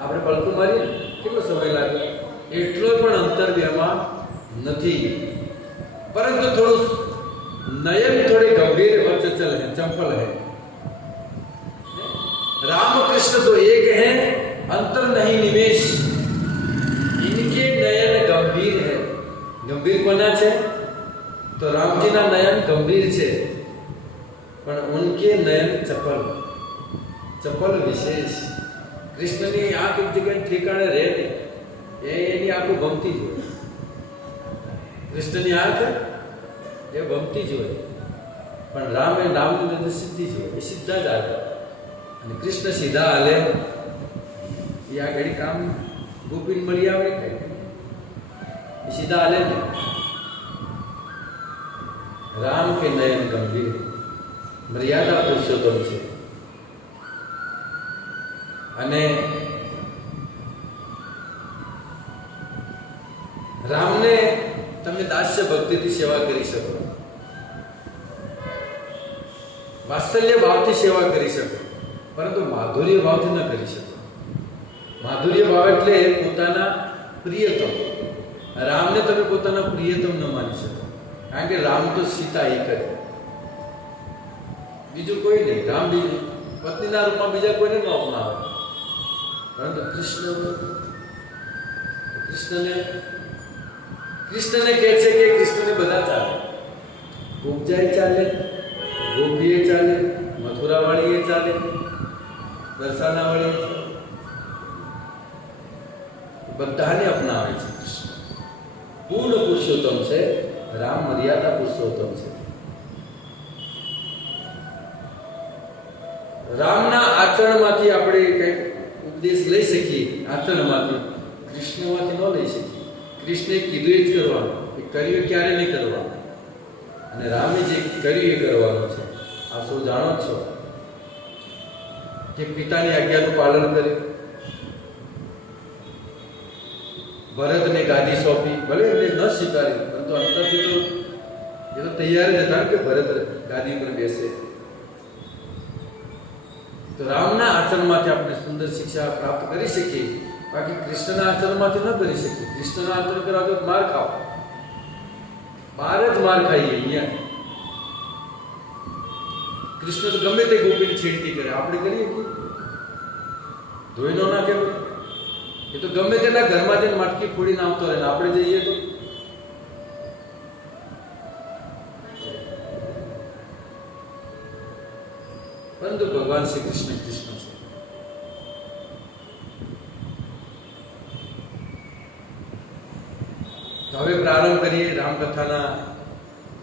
આપણે પલકું મારીએ કેટલો સમય લાગે? એટલો પણ અંતર બેમાં નથી. પરંતુ થોડું નયન થોડે ગંભીર और चंचल है, चंपल है. राम कृष्ण तो एक है, अंतर नहीं निमेश. इनके नयन गंभीर है. गंभीर कोना છે? तो रामजी ना नयन गंभीर છે, પણ उनके नयन चपल. चपल विशेष. કૃષ્ણની આંખ એક જગ્યાએ ઠેકાણે રહે નહીં. એની આંખો ગમતી જ હોય. કૃષ્ણની આંખ એ ગમતી જ હોય. પણ રામ એ નામની અંદર સીધી જ હોય. એ સીધા જ આવે. અને કૃષ્ણ સીધા હાલે. એ આ ઘડી કામ ગોપીને મળી આવે કઈ, એ સીધા હાલે ને. राम के नयन गंभीर, मर्यादा पुरुषोत्तम છે. અને રામને તમે દાસ્ય ભક્તિથી સેવા કરી શકો, વાત્સલ્ય ભાવથી સેવા કરી શકો, પરંતુ માધુર્ય ભાવથી ન કરી શકો. માધુર્ય ભાવ એટલે પોતાના પ્રિયતમ. રામને તમે પોતાના પ્રિયતમ ન માની શકો, કારણ કે રામ તો સીતા એક જ, બીજું કોઈ નહીં. રામ બીજું પત્નીના રૂપમાં બીજા કોઈને ન અપનાવે. પરંતુ કૃષ્ણને કહે છે કે કૃષ્ણને બધા ચાલે. ઉપજાય ચાલે, ગોપીએ ચાલે, મથુરાવાળીએ ચાલે, દર્શાનાવાળીએ ચાલે, બધાને અપનાવે છે. કૃષ્ણ પૂર્ણ પુરુષોત્તમ છે, રામ મર્યાદા પુરુષોત્તમ છે. રામના આચરણમાંથી આપણે કંઈક ઉપદેશ લઈ શકીએ. આચરણમાંથી, કૃષ્ણમાંથી ન લઈ શકીએ. કૃષ્ણે કીધું એ જ કરવાનું, એ કર્યું ક્યારે નહીં કરવાનું. અને રામે જે કર્યું એ કરવાનું છે. આ સૌ જાણો છો કે પિતાની આજ્ઞાનું પાલન કર્યું. ભરતને ગાદી સોંપી, ભલે એમને ન સ્વીકારી, પરંતુ અંતરથી તો એ તો તૈયાર જ હતા કે ભરત ગાદી પર બેસે. તો રામના આચરણમાંથી આપણે સુંદર શિક્ષા પ્રાપ્ત કરી શકીએ, બાકી કૃષ્ણના આચરણમાંથી ન કરી શકીએ. કૃષ્ણના આચરણ કરવા તો માર ખાવ, બહાર જ માર ખાઈએ. અહીંયા કૃષ્ણ તો ગમે તે ગોપીની છેડતી કરે, આપણે કરીએ. ધોઈ નો નાખે? એ તો ગમે તેના ઘરમાં જઈને મટકી ફોડીને આવતો રહે, આપણે જઈએ તો પરંતુ ભગવાન શ્રી કૃષ્ણ કૃષ્ણ છે. તો હવે પ્રારંભ કરીએ રામકથાના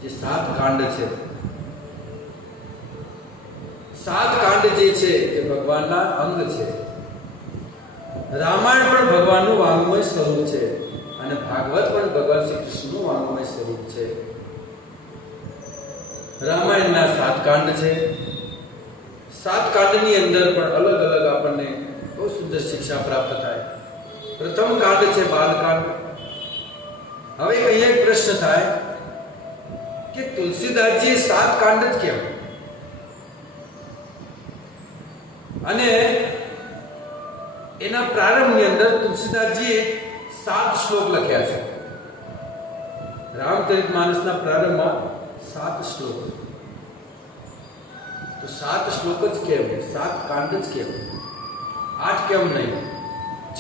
જે 7 કાંડ છે. 7 કાંડ જે છે એ ભગવાનના અંગ છે. રામાયણ પણ ભગવાનનું વાંગમય સ્વરૂપ છે અને ભાગવત પણ ભગવાન શ્રી કૃષ્ણનું વાંગમય સ્વરૂપ છે. રામાયણના 7 કાંડ છે. 7 કાંડની અંદર પણ અલગ અલગ આપણને બહુ સુંદર શિક્ષા પ્રાપ્ત થાય. પ્રથમ કાંડ છે બાલકાંડ. હવે અહીંયા એક પ્રશ્ન થાય કે તુલસીદાસજી 7 કાંડ જ કેમ? અને એના પ્રારંભની અંદર તુલસીદાસજીએ 7 શ્લોક લખ્યા છે. રામચરિતમાનસના પ્રારંભમાં 7 શ્લોક. તો 7 શ્લોક જ કેમ? 7 કાંડ જ કેમ? 8 કેમ નહીં?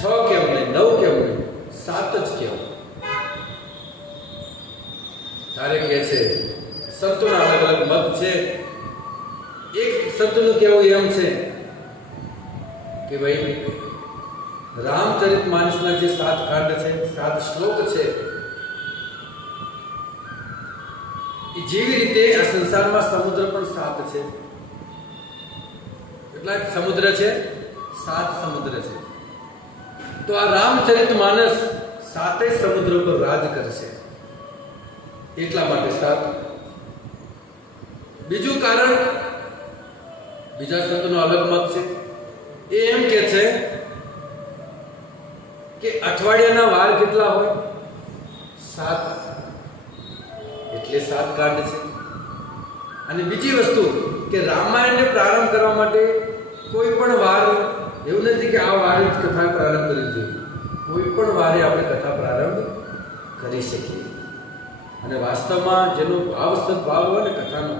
6 કેમ નહીં? 9 કેમ નહીં? 7 જ કેમ? તારે કહે છે સંતોના અલગ અલગ મત છે. એક સંતનું કહેવું એમ છે કે ભાઈ રામચરિતમાનસના જે 7 કાંડ છે, 7 શ્લોક છે, એ જેવી રીતે આ સંસારમાં સમુદ્ર પણ 7 છે. કેટલા સમુદ્ર છે? 7 સમુદ્ર છે. તો આ રામચરિતમાનસ 7 સમુદ્ર પર રાજ કરશે એટલા માટે 7. બીજું કારણ, બીજા સંતોનો અલગ મત છે. એ એમ કે છે કે અઠવાડિયાના વાર કેટલા હોય? 7, એટલે 7 કાંડ છે. અને બીજી વસ્તુ કે રામાયણને પ્રારંભ કરવા માટે કોઈ પણ વાર એવું નથી કે આ વારે જ કથા પ્રારંભ કરવી જોઈએ. કોઈ પણ વારે આપણે કથા પ્રારંભ કરી શકીએ. અને વાસ્તવમાં જેનો ભાવસ્થ ભાવ હોય ને કથાનો,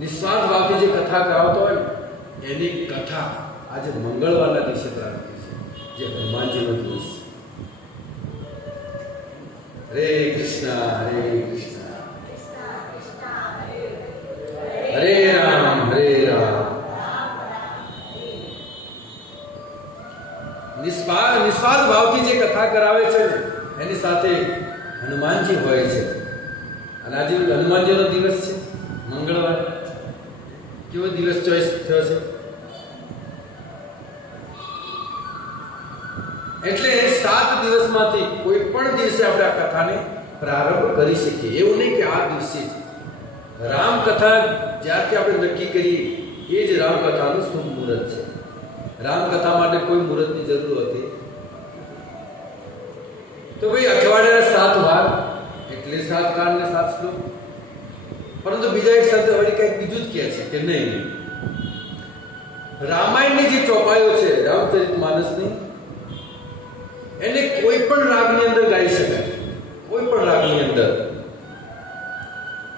નિસ્વાર્થ ભાવથી જે કથા કરાવતો હોય ને એની કથા આજે મંગળવારના દિવસે પ્રારંભ થઈ છે, જે હનુમાનજીનો દિવસ. હરે કૃષ્ણ હરે કૃષ્ણ હરે રામ હરે રામ. નિસ્વાર્થ ભાવથી જે કથા કરાવે છે એની સાથે હનુમાનજી હોય છે. અને આજે હનુમાનજીનો દિવસ છે, મંગળવાર. કેવો દિવસ ચોઈસ થયો છે? એટલે 7 દિવસમાંથી કોઈ પણ દિવસે આપણે આ કથાને પ્રારંભ કરી શકીએ. એવું નહીં કે આ દિવસે જ. રામકથા જ્યારથી આપણે નક્કી કરીએ એ જ રામકથાનું શુભ મુહૂર્ત છે. રામકથા માટે કોઈ મુહૂર્તની જરૂર હતી. તો ભાઈ અઠવાડિયાના 7 વાર એટલે 7 કાંડ ને 7 શ્લોક. પરંતુ બીજા એક શબ્દ વળી કંઈક બીજું જ કહે છે કે નહીં, રામાયણની જે ચોપાઈઓ છે રામચરિતમાનસની, એને કોઈ પણ રાગની અંદર ગાઈ શકાય. કોઈ પણ રાગની અંદર.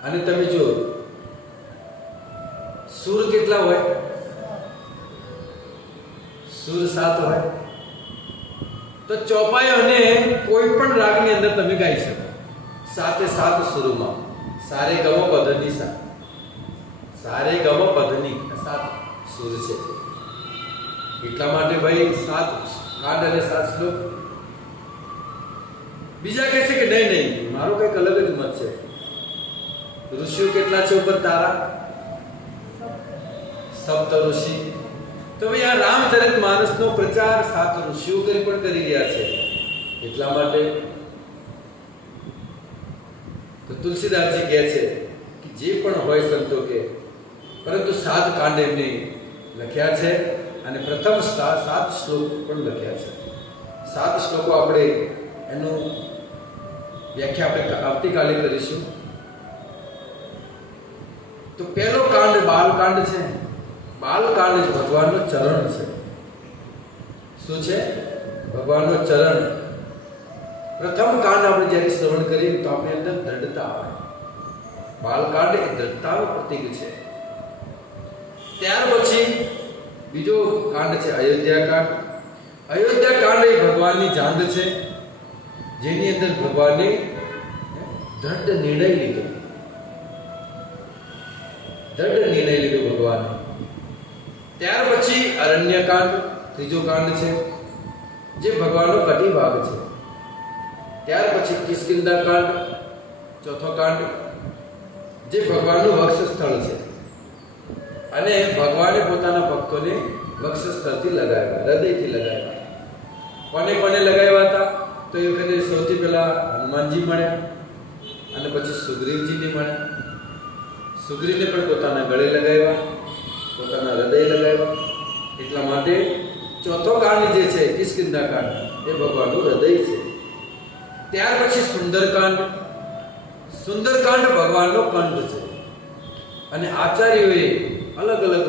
અને તમે જો સુર કેટલા હોય? સુર 7 હોય. તો ચોપાઈઓને કોઈ પણ રાગની અંદર તમે ગાઈ શકો. 7 સુરમાં. સારે ગમ પધની સા. સારે ગમ પધની 7 સુર છે. એટલા માટે ભાઈ 7 કાંડ અને 7 શ્લોક. બીજા કહે છે કે નહીં, મારો કંઈક અલગ જ મત છે. ઋષિઓ કેટલા છે ઉપર તારા? 7 ઋષિ. તો ભાઈ આ રામચરિતમાનસનો પ્રચાર 7 ઋષિઓ પણ કરી રહ્યા છે. એટલા માટે તો તુલસીદાસજી કહે છે કે જે પણ હોય સંતો કે, પરંતુ 7 કાંડ એમને લખ્યા છે અને પ્રથમ 7 શ્લોક પણ લખ્યા છે. 7 શ્લોકો આપણે એનું વ્યાખ્યા આપણે આવતીકાલે કરીશું. તો પહેલો કાંડ બાલકાંડ છે. બાલકાંડ જ ભગવાનનો ચરણ છે. શું છે? ભગવાનનો ચરણ. પ્રથમ કાંડ આપણે જ્યારે શ્રવણ કરીએ તો આપણી અંદર દ્રઢતા આવે. બાલકાંડ એ દ્રઢતાનું પ્રતીક છે. ત્યાર પછી બીજો કાંડ છે અયોધ્યા કાંડ. અયોધ્યા કાંડ એ ભગવાનની જાંગ છે, જેની અંદર ભગવાને દ્રઢ નિર્ણય લીધો. દ્રઢ નિર્ણય લીધો ભગવાને. ત્યાર પછી અરણ્યકાંડ ત્રીજો કાંડ છે, જે ભગવાનનો કટી ભાગ છે. ત્યાર પછી કિષ્કિંધા કાંડ ચોથો કાંડ, જે ભગવાનનું વક્ષ સ્થળ છે. અને ભગવાને પોતાના ભક્તોને વક્ષ સ્થળથી લગાવ્યા, હૃદયથી લગાવ્યા. કોને કોને લગાવ્યા હતા? તો એ વખતે સૌથી પહેલા હનુમાનજી મળ્યા, અને પછી સુગ્રીવજીને મળ્યા. સુગ્રીવને પણ પોતાના ગળે લગાવ્યા, પોતાના હૃદય લગાવ્યા. એટલા માટે ચોથો કાંડ જે છે કિષ્કિંધા કાંડ એ ભગવાનનું હૃદય છે. ત્યાર પછી સુંદરકાંડ. સુંદરકાંડ ભગવાનનો કંઠ છે. અને આચાર્યોએ અલગ અલગ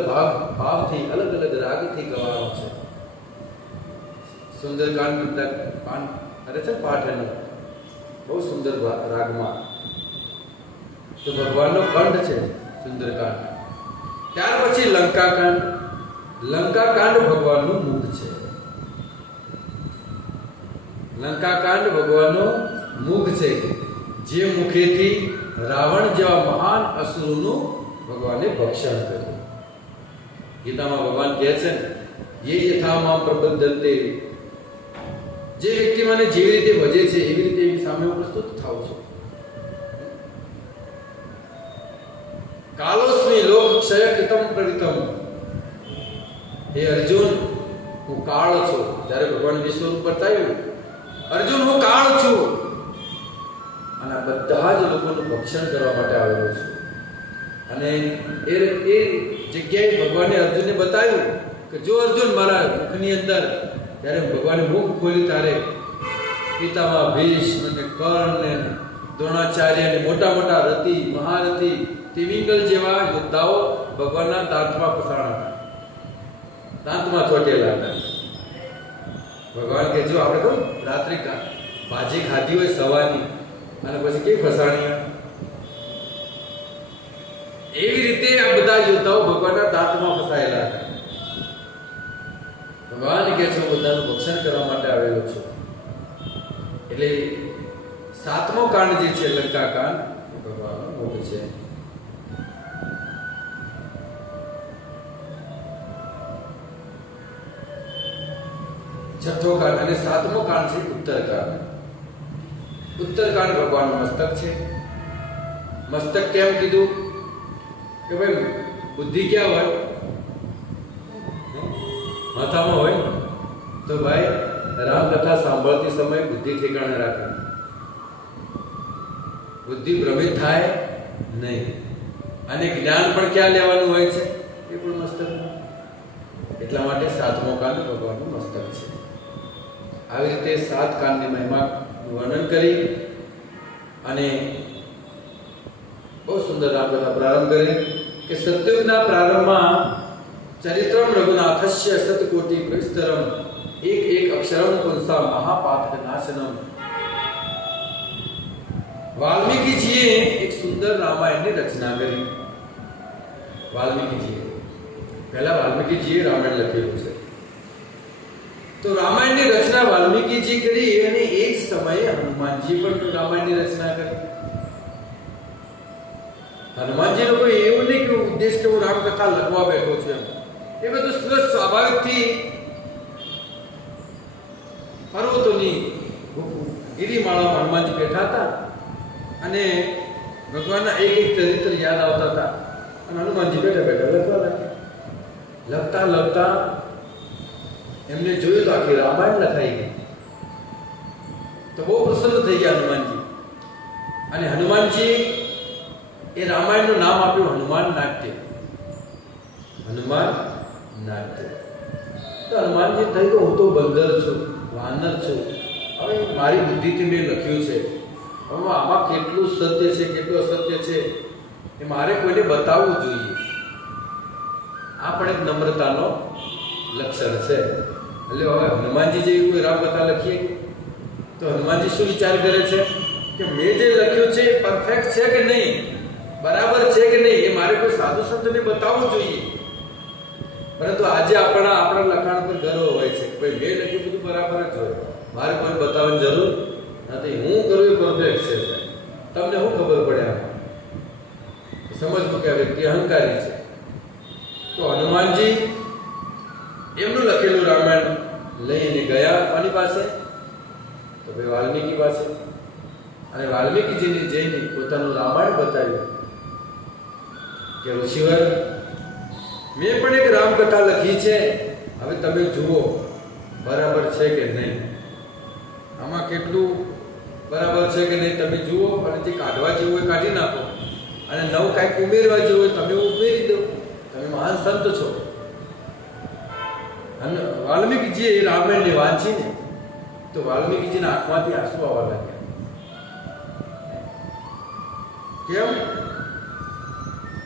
ભાવથી અલગ અલગ રાગથી ગવાનો છે. સુંદરકાંડ અરે છે પાઠ એનો બહુ સુંદર રાગમાં. તો ભગવાનનો કંઠ છે સુંદરકાંડ. ત્યાર પછી લંકાકાંડ. લંકાકાંડ ભગવાનનું મુખ છે. લંકાકાંડ ભગવાનનો મુખ છે, જે મુખેથી રાવણ જેવા મહાન અસુરોનું ભગવાને ભક્ષણ કર્યું. ગીતામાં ભગવાન કહે છે ને, યે યથા મામ પ્રબધ્યન્તે, જે વ્યક્તિ મને જેવી રીતે ભજે છે એવી રીતે એની સામે હું પ્રસ્તુત થાઉં છું. કાલોસ્મિ લોક ક્ષય કૃતમ પ્રવિતમ. હે અર્જુન, હું કાળ છું. જ્યારે ભગવાન વિશ્વરૂપ બતાવ્યું, અર્જુન હું કાળ છું, અને બધા જ લોકોનું ભક્ષણ કરવા માટે આવેલો છું. અને એ જગ્યાએ ભગવાને અર્જુનને બતાવ્યું કે જો અર્જુન મારા મુખની અંદર, જ્યારે ભગવાને મુખ ખોલ્યું ત્યારે પિતામહ ભીષ્મ અને કર્ણ ને દ્રોણાચાર્ય અને મોટા મોટા રથી મહારથી તિમિંગલ જેવા યોદ્ધાઓ ભગવાનના દાંતમાં ફસાણા હતા, દાંતમાં ચોટેલા હતા. ભગવાન કે જો આપણે કહું રાત્રે ભાજી ખાધી હોય સવાની અને પછી કેવી ફસાણી, એવી રીતે આ બધા યોદ્ધાઓ ભગવાનના દાંતમાં ફસાયેલા હતા. ભગવાન કહે છે બધાનું ભક્ષણ કરવા માટે આવેલો છું. એટલે સાતમો કાંડ જે છે લંકા કાંડ એ ભગવાનનો મુખ છે. છઠ્ઠો કાંડ અને સાતમો કાંડ છે ઉત્તરકાંડ. ઉત્તરકાંડ ભગવાનનું મસ્તક છે. મસ્તક કેમ કીધું? કે ભાઈ બુદ્ધિ ક્યાં હોય? માથામાં હોય. તો ભાઈ રામકથા સાંભળતી સમયે બુદ્ધિ ઠેકાણે રાખે, બુદ્ધિ ભ્રમિત થાય નહીં. અને જ્ઞાન પણ ક્યાં લેવાનું હોય છે? એ પણ મસ્તકમાં. એટલા માટે સાતમો કાંડ ભગવાનનું મસ્તક છે. આવી રીતે સાત કાંડની મહિમાનું વર્ણન કરી અને બહુ સુંદર રામકથા પ્રારંભ કરી કે સત્યુગના પ્રારંભમાં ચરિત્રમ રઘુનાથસ્ય સતકોટિ પ્રવિસ્તરમ એક એક અક્ષરમ પુંસા મહાપાતક નાશનમ. વાલ્મીકીજીએ એક સુંદર રામાયણની રચના કરી. પહેલા વાલ્મીકીજીએ રામાયણ લખેલું છે. તો રામાયણની રચના વાલ્મીકીજી કરી અને એ જ સમયે હનુમાનજી પણ રામાયણની રચના કરી. હનુમાનજીનો કોઈ એવું નહીં કે ઉદ્દેશ કે હું રામકથા લખવા બેઠો છું એમ. એ બધું સ્વાભાવિકથી પર્વતોની ગિરિમાળામાં હનુમાનજી બેઠા હતા અને ભગવાનના એક એક ચરિત્ર યાદ આવતા હતા અને હનુમાનજી બેઠા બેઠા લખવા લાગ્યા. લખતા લખતા એમને જોયું તો આખી રામાયણ લખાઈ ગઈ. તો બહુ પ્રસન્ન થઈ ગયા હનુમાનજી. અને હનુમાનજી એ રામાયણનું નામ આપ્યું હનુમાન નાટ્ય. હનુમાન નાટ્ય. તો હનુમાનજી થઈ ગયો હું તો બંદર છું, વાનર છું. હવે મારી બુદ્ધિથી મેં લખ્યું છે. હવે આમાં કેટલું સત્ય છે કેટલું અસત્ય છે એ મારે કોઈને બતાવવું જોઈએ. આ પણ એક નમ્રતાનો લક્ષણ છે. એટલે હવે હનુમાનજી જેવી કોઈ રામકથા લખીએ તો હનુમાનજી શું વિચાર કરે છે કે મેં જે લખ્યું છે પરફેક્ટ છે કે નહીં, બરાબર છે કે નહીં, એ મારે કોઈ સાધુ સંતને બતાવવું જોઈએ. પરંતુ આજે આપણા લખાણ પર ગર્વ હોય છે કે ભાઈ મેં લખ્યું બધું બરાબર જ હોય, મારે કોઈ બતાવવાની જરૂર નથી, હું કરું એ પરફેક્ટ છે. તમને શું ખબર પડે? આમાં સમજવું કે આ વ્યક્તિ અહંકારી છે. તો હનુમાનજી એમનું લખેલું રામાયણ લઈને ગયા કોની પાસે? તો ભાઈ વાલ્મીકી પાસે. અને વાલ્મીકીજીને જઈને પોતાનું રામાયણ બતાવ્યું કે ઋષિવર, મેં પણ એક રામકથા લખી છે, હવે તમે જુઓ બરાબર છે કે નહીં, આમાં કેટલું બરાબર છે કે નહીં તમે જુઓ, અને જે કાઢવા જેવું હોય કાઢી નાખો, અને નવું કાંઈક ઉમેરવા જેવું હોય તમે ઉમેરી દો, તમે મહાન સંત છો. અને વાલ્મીકીજીએ રામાયણને વાંચીને તો વાલ્મીકીજીના આંખમાંથી આંસુ આવવા લાગ્યા. કેમ?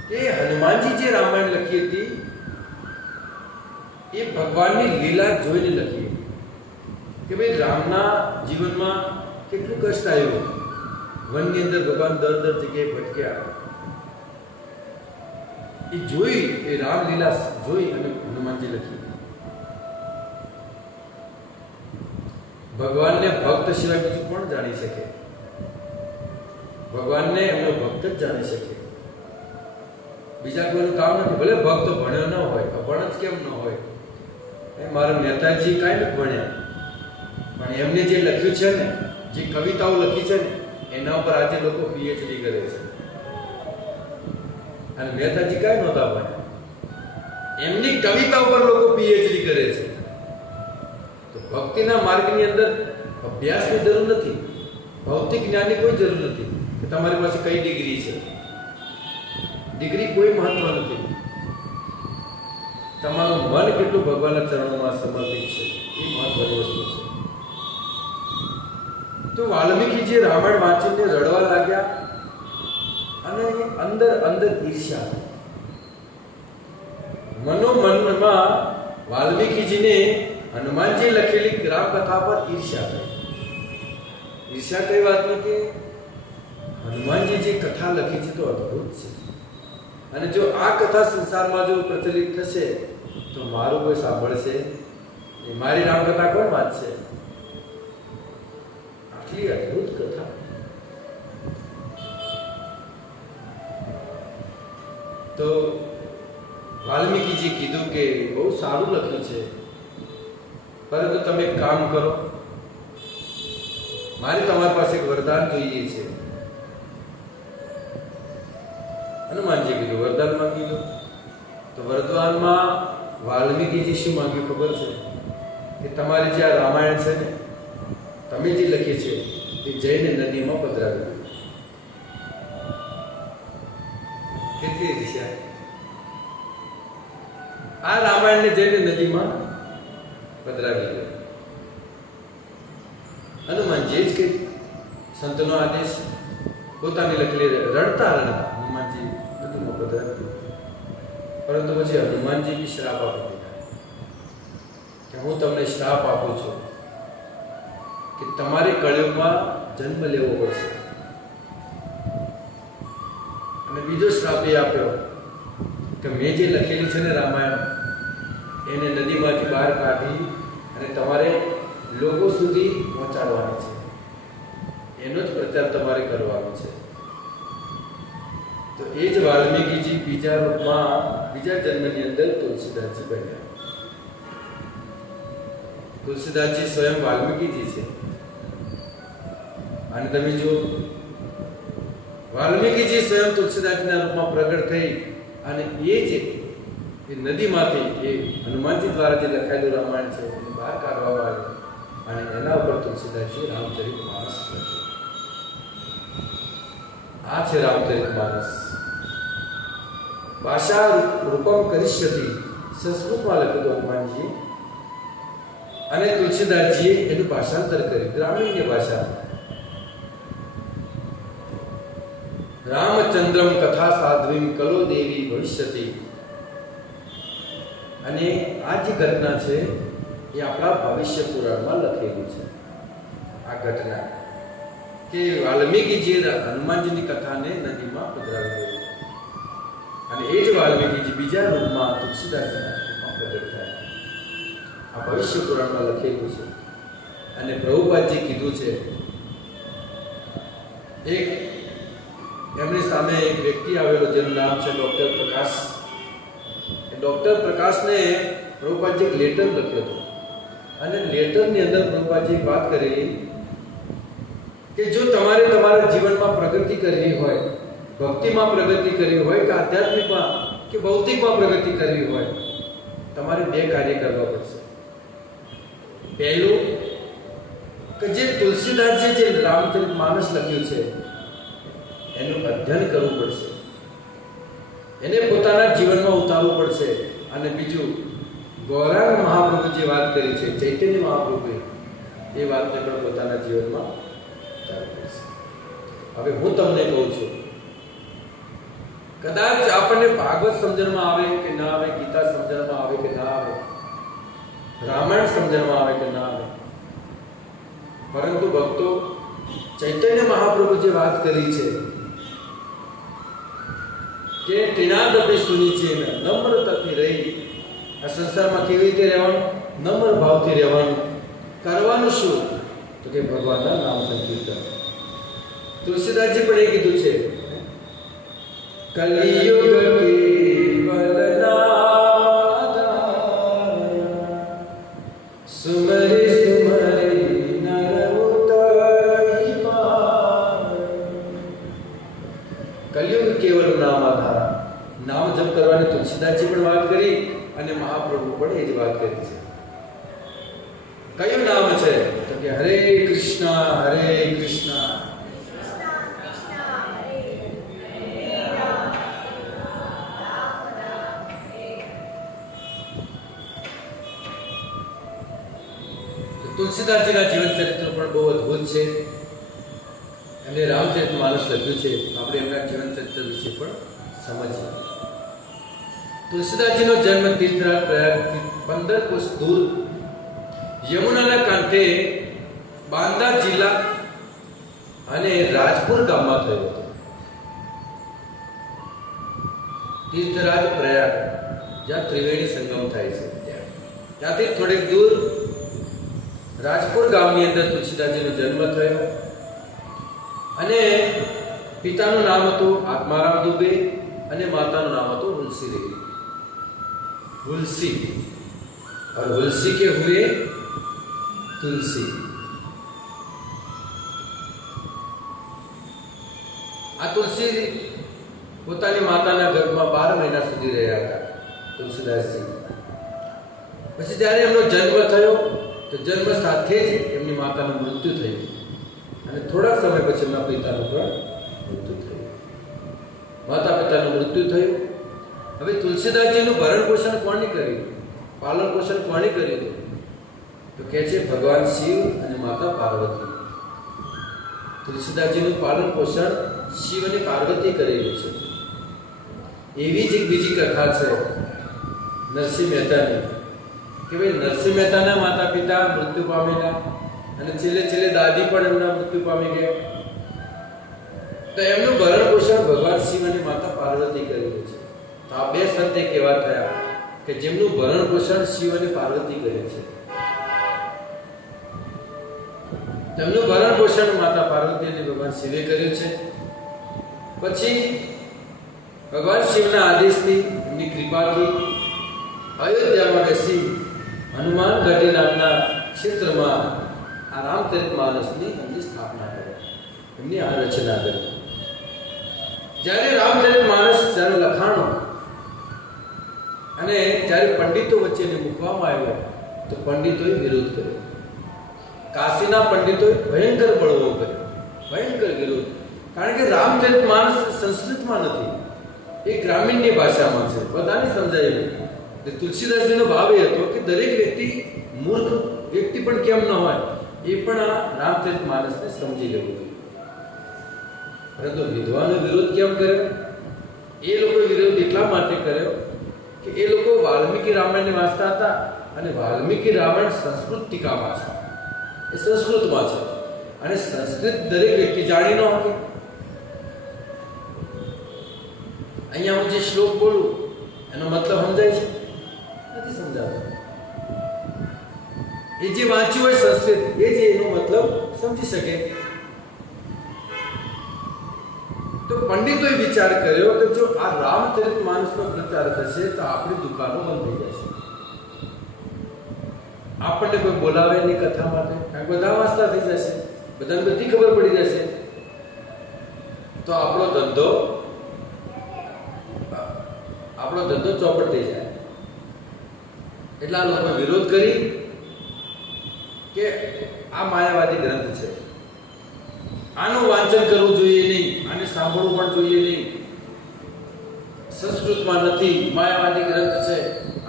કે હનુમાનજી જે રામાયણ લખી હતી એ ભગવાનની લીલા જોઈને લખી હતી કે ભાઈ રામના જીવનમાં કેટલું કષ્ટ આવ્યું, વનની અંદર ભગવાન દર જગ્યાએ ભટક્યા, એ જોઈ, એ રામલીલા જોઈ અને હનુમાનજી લખી. ભગવાનને ભક્ત સિવાય બીજું કોણ જાણી શકે? ભગવાનને એમનો ભક્ત જ જાણી શકે, બીજા કોઈનું કામ નથી. ભલે ભક્ત ભણ્યો ન હોય, અભણ જ કેમ ન હોય. મારા નેતાજી કાંઈ નથી ભણ્યા, પણ એમને જે લખ્યું છે ને, જે કવિતાઓ લખી છે ને, એના ઉપર આજે લોકો પીએચડી કરે છે. અને મહેતાજી કાંઈ નહોતા ભણ્યા, એમની કવિતા ઉપર લોકો પીએચડી કરે છે. તો ભક્તિના માર્ગની અંદર અભ્યાસની જરૂર નથી, ભૌતિક જ્ઞાનની કોઈ જરૂર નથી કે તમારી પાસે કઈ ડિગ્રી છે. ડિગ્રી કોઈ મહત્વ નથી. તમારું મન કેટલું ભગવાનના ચરણોમાં સમર્પિત છે એ મહત્વની વસ્તુ છે. તો વાલ્મીકીજી રામાયણ વાંચીને રડવા લાગ્યા અને અંદર ઈર્ષ્યા, મનોમનમાં વાલ્મીકીજીને હનુમાનજી લખેલી રામકથા પર ઈર્ષ્યા થઈ. ઈર્ષ્યા કઈ વાતની? કે હનુમાનજી જે કથા લખી છે તો અદ્ભુત છે, અને જો આ કથા સંસારમાં જો પ્રચલિત થશે તો મારું કોઈ સાંભળશે, મારી રામકથા કોણ વાંચશે? આટલી અદ્ભુત કથા. તો વાલ્મીકીજી કીધું કે બહુ સારું લખ્યું છે, પરંતુ તમે એક કામ કરો, મારે તમારી પાસે એક વરદાન જોઈએ છે. હનુમાનજી કીધું વરદાન માંગી લો. તો વરદાનમાં વાલ્મીકીજી શું માંગ્યું ખબર છે? કે તમારી જે આ રામાયણ છે ને, તમે જે લખી છે એ જઈને નદીમાં પધરાવી દો. કેટલી ઈર્ષ્યા! આ રામાયણને જઈને નદીમાં પધરાવી દો. હનુમાનજી જ કે સંતનો આદેશ, પોતાની લખેલી રડતા હનુમાનજી નદીમાં પધરાવી દો. પરંતુ પછી હનુમાનજી બી શ્રાપ આપી દીધા કે હું તમને શ્રાપ આપું છું કે તમારે કળિયુગમાં જન્મ લેવો પડશે. અને બીજો શ્રાપ એ આપ્યો કે મેં જે લખેલી છે ને રામાયણ, એને નદીમાંથી બહાર કાઢી અને તમારે લોકો સુધી પહોંચાડવાની છે, એનો જ પ્રચાર તમારે કરવાનો છે. તો એ જ વાલ્મીકીજી બીજા રૂપમાં, બીજા જન્મની અંદર તુલસીદાસજી બન્યા. તુલસીદાસજી સ્વયં વાલ્મીકીજી છે. અને તમે જો વાલ્મીકીજી સ્વયં તુલસીદાસજીના રૂપમાં પ્રગટ થઈ અને એ જે નદીમાંથી એ હનુમાનજી દ્વારા જે લખાયેલું રામાયણ છે એને બહાર કાઢવામાં આવ્યું, અને એના ઉપર તુલસીદાસજી રામચરિતમાનસ લખ્યું. આ છે રામચરિતમાનસ. ભાષા રૂપમ કરિષ્યતિ, સંસ્કૃતમાં લખ્યું હનુમાનજી, અને તુલસીદાસજીએ એનું ભાષાંતર કર્યું ગ્રામીણ ભાષા. રામચંદ્રમ કથા સાધ્વીમ કલો દેવી ભવિષ્યતિ. અને આ જે ઘટના છે એ આપણા ભવિષ્ય પુરાણમાં લખેલું છે. આ ઘટના કે વાલ્મીકીજીએ હનુમાનજીની કથાને નદીમાં પધરાવી દીધી, અને એ જ વાલ્મીકીજી બીજા રૂપમાં તુલસીદાસજીના રૂપમાં પ્રગટ થાય. આ ભવિષ્ય પુરાણમાં લખેલું છે. અને પ્રભુપાદજી કીધું છે, એક એમની સામે એક વ્યક્તિ આવેલો જેનું નામ છે ડૉક્ટર પ્રકાશ. એ ડૉક્ટર પ્રકાશને પ્રભુપાદજી એક લેટર લખ્યો હતો. અને લેટરની અંદર પ્રભુપાદજી એક વાત કરી કે જો તમારે તમારા જીવનમાં પ્રગતિ કરવી હોય, ભક્તિમાં પ્રગતિ કરવી હોય કે આધ્યાત્મિકમાં કે ભૌતિકમાં પ્રગતિ કરવી હોય, તમારે બે કાર્ય કરવા પડશે. પહેલું કે જે તુલસીદાસજી જે રામચરિતમાનસ લખ્યું છે એનું અધ્યયન કરવું પડશે, એને પોતાના જીવનમાં ઉતારવું પડશે. અને બીજું, ગૌરાંગ મહાપ્રભુ જે વાત કરી છે, ચૈતન્ય મહાપ્રભુએ, એ વાતને પણ પોતાના જીવનમાં ઉતારવી પડશે. હવે હું તમને કહું છું, કદાચ આપણને ભાગવત સમજણમાં આવે કે ના આવે, ગીતા સમજણમાં આવે કે ના આવે, રામાયણ સમજણમાં આવે કે ના આવે, પરંતુ ભક્તો, ચૈતન્ય મહાપ્રભુ જે વાત કરી છે કે ટીનાદપી સુની છે, નમ્રતાથી રહી આ સંસારમાં કેવી રીતે રહેવાનું, નમ્ર ભાવથી રહેવાનું, કરવાનું શું, તો કે ભગવાનના નામ સંકીર્તન. તુલસીદાસજી પણ એ કીધું છે, કલિયુગ સુમરી સુમરી નર ઉતરી પાર. કલિયુગ કેવલ નામ આધાર. નામ જપ કરવાની તુલસીદાસજી પણ વાત કરી અને મહાપ્રભુ પણ એ જ વાત કરી છે. કયું નામ છે, તો કે હરે કૃષ્ણ હરે કૃષ્ણ તુલસીદાસજીના જીવન ચરિત્ર પણ બહુ અદ્ભુત છે. એમને રામચરિતમાનસ લખ્યું છે. આપણે એમના જીવન ચરિત્ર વિશે પણ સમજીએ. તુલસીદાસજીનો જન્મ તીર્થરાજ પ્રયાગથી 15 કોસ દૂર યમુનાના કાંઠે બાંદા જિલ્લા અને રાજપુર ગામમાં થયો હતો. તીર્થરાજ પ્રયાગ, જ્યાં ત્રિવેણી સંગમ થાય છે, ત્યાંથી થોડેક દૂર રાજપુર ગામની અંદર તુલસીદાસજીનો જન્મ થયો. અને પિતાનું નામ હતું આત્મારામ દુબે અને માતાનું નામ હતું હુલસી દેવી. હુલસી और हुलसी के हुए तुलसी. આ તુલસી પોતાની માતાના ગર્ભમાં 12 મહિના સુધી રહ્યા હતા તુલસીદાસજી. પછી જ્યારે એમનો જન્મ થયો તો જન્મ સાથે જ એમની માતાનું મૃત્યુ થયું અને થોડા સમય પછી એમના પિતાનું પણ મૃત્યુ થયું. માતા પિતાનું મૃત્યુ થયું. હવે તુલસીદાસજીનું ભરણ પોષણ કોણે કર્યું, પાલન પોષણ કોણે કર્યું, તો કહે છે ભગવાન શિવ અને માતા પાર્વતી. તુલસીદાસજીનું પાલન પોષણ શિવ અને પાર્વતી કરેલું છે. એવી જ એક બીજી કથા છે નરસિંહ મહેતાની કે ભાઈ નરસિંહ મહેતાના માતા પિતા મૃત્યુ પામેલા અને છેલ્લે દાદી પણ એમના મૃત્યુ પામી ગયા. તો એમનું ભરણ પોષણ ભગવાન શિવ અને માતા પાર્વતી કરેલું છે. તો આ બે સંત એક એવા થયા કે જેમનું ભરણ પોષણ શિવ અને પાર્વતી કરે છે. તેમનું ભરણ પોષણ માતા પાર્વતી અને ભગવાન શિવે કર્યું છે. પછી ભગવાન શિવના આદેશથી, એમની કૃપાથી અયોધ્યામાં બેસી હનુમાનગઢી નામના ક્ષેત્રમાં આ રામચરિતમાનસની એમની સ્થાપના કરી, એમની આ રચના કરી. જ્યારે રામચરિતમાનસ જ્યારે લખાણો અને જ્યારે પંડિતો વચ્ચે મૂકવામાં આવ્યો તો પંડિતોએ વિરોધ કર્યો. કાશીના પંડિતોએ ભયંકર બળવો કર્યો, ભયંકર વિરોધ. કારણ કે રામચરિતમાનસ સંસ્કૃતમાં નથી, એ ગ્રામીણની ભાષામાં છે, બધાને સમજાય નહીં. તુલસીદાસજીનો ભાવ એ હતો કે દરેક વ્યક્તિ, મૂર્ખ વ્યક્તિ પણ કેમ ન હોય, એ પણ આ રામચરિતમાનસને સમજી લેવું જોઈએ. પરંતુ વિદ્વાનો વિરોધ કેમ કર્યો? એ લોકો વિરોધ એટલા માટે કર્યો કે એ લોકો વાલ્મીકી રામાયણને વાંચતા હતા અને વાલ્મીકી રામાયણ સંસ્કૃત ટીકા ભાષા, એ સંસ્કૃતમાં છે અને સંસ્કૃત દરેક વ્યક્તિ જાણી ન શકે. અહીંયા હું જે શ્લોક બોલું એનો મતલબ સમજાય છે? નથી સમજાતું. એ જે વાંચ્યું હોય સંસ્કૃત એ જ એનો મતલબ સમજી શકે. તો પંડિતોએ વિચાર કર્યો કે જો આ રામચરિતમાનસનો પ્રચાર થશે તો આપણી દુકાનો બંધ થઈ જશે. આપણને કોઈ બોલાવે નહીં કથા માટે, કારણ બધા વાંચતા થઈ જશે, બધાને બધી ખબર પડી જશે. તો આપણો ધંધો ચોપટ થઈ જાય. એટલા લોકો વિરોધ કરી કે આ માયાવાદી ગ્રંથ છે, આનું વાંચન કરવું જોઈએ નહીં, આને સાંભળવું પણ જોઈએ નહીં, સંસ્કૃતમાં નથી, માયાવાદી ગ્રંથ છે.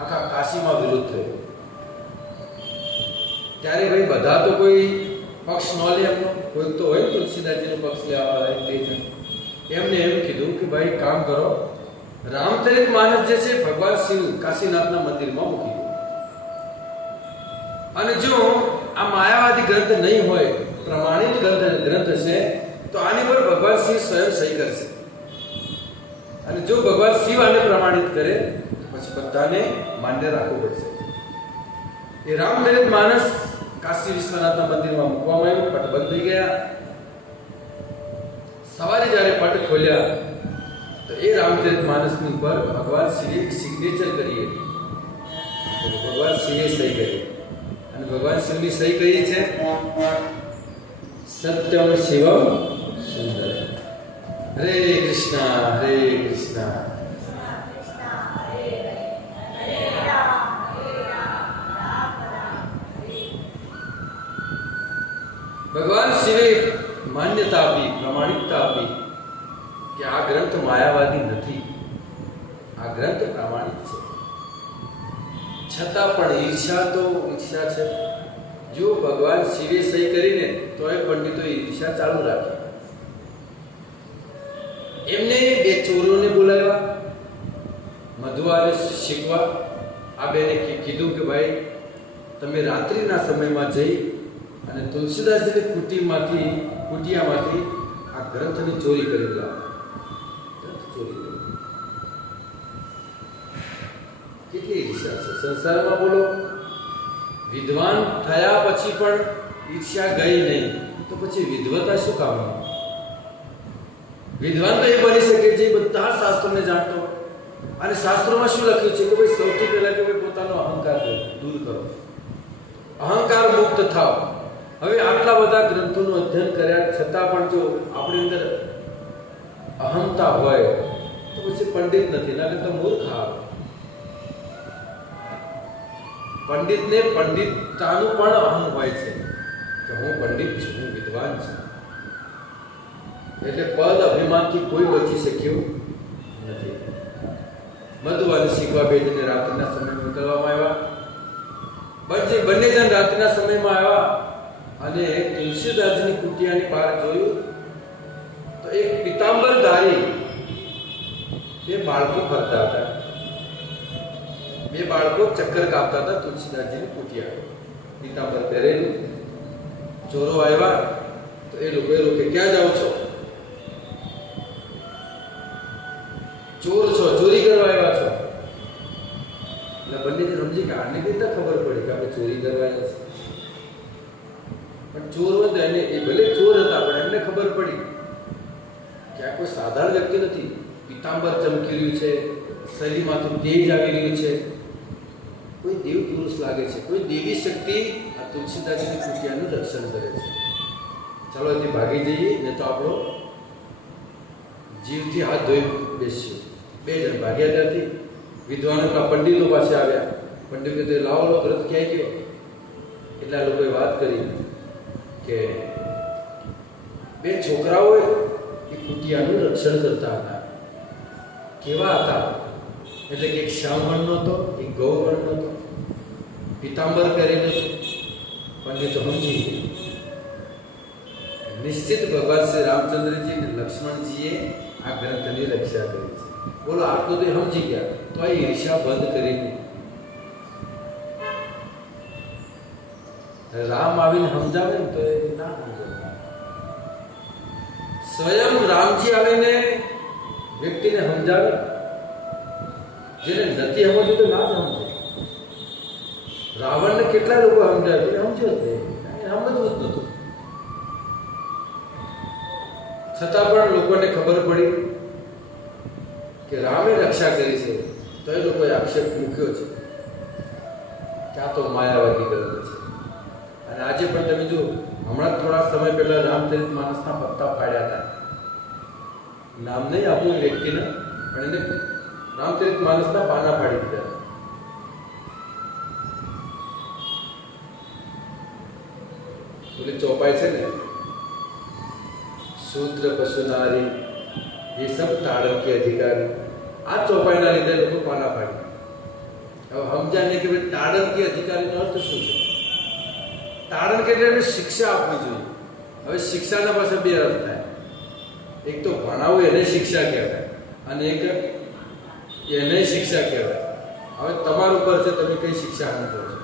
આખા કાશીમાં વિરોધ થયો. ત્યારે ભાઈ બધા તો કોઈ પક્ષ ન લે, એમનો કોઈ તો હોય તુલસીદાસજીનો પક્ષ લેવા વાળા એમને એમ કીધું કે ભાઈ કામ કરો, રામચરિતમાનસ જે છે ભગવાન શિવ કાશીનાથના મંદિરમાં મૂકી દો, અને જો આ માયાવાદી ગ્રંથ નહીં હોય, પ્રમાણિત ગ્રંથ છે, તો આની પર ભગવાન શિવ સ્વયં સહી કરશે. અને જો ભગવાન શિવ આને પ્રમાણિત કરે તો પછી બધાને માન્ય રાખવું પડશે. એ રામચરિતમાનસ કાશી વિશ્વનાથના મંદિરમાં મૂકવામાં આવ્યું. પટ બંધ થઈ ગયા. સવારે જ્યારે પટ ખોલ્યા તો એ રામચરિતમાનસની ઉપર ભગવાન શિવે સિગ્નેચર કરી હતી. ભગવાન શિવે સહી કરી, અને ભગવાન શિવની સહી કરી છે સત્યમ શિવમ સુંદર. હરે કૃષ્ણ હરે કૃષ્ણ. ભગવાન શિવે માન્યતા આપી, પ્રમાણિકતા આપી કે આ ગ્રંથ માયાવાદી નથી, આ ગ્રંથ પ્રામાણિક છે. છતાં પણ ઈર્ષા છે. જો ભગવાન શિવે સહી કરીને તો એ પંડિતો ઈર્ષા ચાલુ રાખી. એમને બે ચોરોને બોલાવ્યા મધુવારે શીખવા. આ બેને કીધું કે ભાઈ તમે રાત્રિના સમયમાં જઈ અને તુલસીદાસજીની કુટિયામાંથી આ ગ્રંથની ચોરી કરી લાવો. કેટલી ઈર્ષા છે સંસારમાં, બોલો. વિદ્વાન થયા પછી પણ ઈર્ષ્યા ગઈ નહીં તો પછી વિદ્વતા શું કામની? વિદ્વાન તો એ બની શકે જે બધા શાસ્ત્રોને જાણતો. અને શાસ્ત્રોમાં શું લખ્યું છે કે ભાઈ સૌથી પહેલા કે ભાઈ પોતાનો અહંકાર દૂર કરો, અહંકાર મુક્ત થાવ. હવે આટલા બધા ગ્રંથોનું અધ્યયન કર્યા છતાં પણ જો આપણી અંદર અહંતા હોય તો પછી પંડિત નથી, ના કરતા મૂર્ખ આવે. પંડિતને પંડિતતાનું પણ અહમ હોય છે કે હું પંડિત છું, હું વિદ્વાન છું. એટલે પદ અભિમાનથી કોઈ બચી શક્યું નથી. મધુવાને શીખવા બેસીને રાત્રિના સમયમાં મોકલવામાં આવ્યા. બંને જણ રાત્રિના સમયમાં આવ્યા અને તુલસીદાસજીની કુટિયાની બહાર જોયું તો એક પિતાંબરધારી બે બાળકો ફરતા હતા. બે બાળકો ચક્કર કાપતા હતા તુલસીદાસજીની કુટિયા, પિતાંબર પહેરેલું. ચોરો આવ્યા તો એ લોકોએ રોકે, ક્યાં જાઓ છો? ચોર છો, ચોરી કરવા આવ્યા છો. એટલે બંને સમજી કે આને કેટલા ખબર પડી કે આપણે ચોરી કરવા આવ્યા છીએ. પણ ચોર હોય તો એને, એ ભલે ચોર હતા પણ એમને ખબર પડી કે આ કોઈ સાધારણ વ્યક્તિ નથી. પિતાંબર ચમકી રહ્યું છે, શરીરમાંથી તેજ આવી રહ્યું છે, કોઈ દેવ પુરુષ લાગે છે, કોઈ દેવી શક્તિ આ તુલસીદાસજીની કુટિયાનું રક્ષણ કરે છે. ચાલો એથી ભાગી જઈએ, ને તો આપણો જીવથી હાથ ધોઈ બેસીએ. બે જણ ભાગ્યા ત્યાંથી. વિદ્વાનો પંડિતો પાસે આવ્યા. પંડિતો તો લાવો ગ્રંથ ક્યાંય ગયો? એટલા લોકોએ વાત કરી કે બે છોકરાઓએ એ કુટિયાનું રક્ષણ કરતા હતા. કેવા હતા? એટલે કે એક શ્યામવર્ણનો હતો, એક ગૌવર્ણનો હતો, પિતાંબર પહેરેલો હતો. પંડિતો સમજી નિશ્ચિત ભગવાન શ્રી રામચંદ્રજી અને લક્ષ્મણજીએ આ ગ્રંથની રક્ષા કરી છે. બોલો, આટલું તો સમજી ગયા તો આ ઈર્ષા બંધ કરીને રામ આવીને સમજાવે ને તો એ ના સમજાવે. સ્વયં રામજી આવીને વ્યક્તિને સમજાવે, જેને નથી સમજવું તો ના સમજે. રાવણને કેટલા લોકો સમજાય સમજ્યો જ નહીં, સમજવું જ નહોતું. છતાં પણ લોકોને ખબર પડી કે રામે રક્ષા કરી છે, તો એ લોકોએ આક્ષેપ મૂક્યો છે કે આ તો માયાવાદી ગ્રંથ છે. અને આજે પણ તમે જો, હમણાં થોડા સમય પહેલા રામચરિત માનસના પત્તા પાડ્યા હતા. નામ નહીં આપવું વ્યક્તિને, પણ એને રામચરિત માનસના પાના પાડી દીધા. પેલી ચોપાઈ છે ને, शूद्र पशु नारी ये सब ताड़न के अधिकारी, આ ચોપાઈના લીધે લોકો પાના પાડી. હવે સમજાને કે ભાઈ તાડન કે અધિકારીનો અર્થ શું છે? તાડન કે એટલે શિક્ષા આપવી જોઈએ. હવે શિક્ષાના પાસે બે અર્થ થાય. એક તો ભણાવવું એને શિક્ષા કહેવાય, અને એક એને શિક્ષા કહેવાય. હવે તમારા ઉપર છે, તમે કઈ શિક્ષા આપો છો.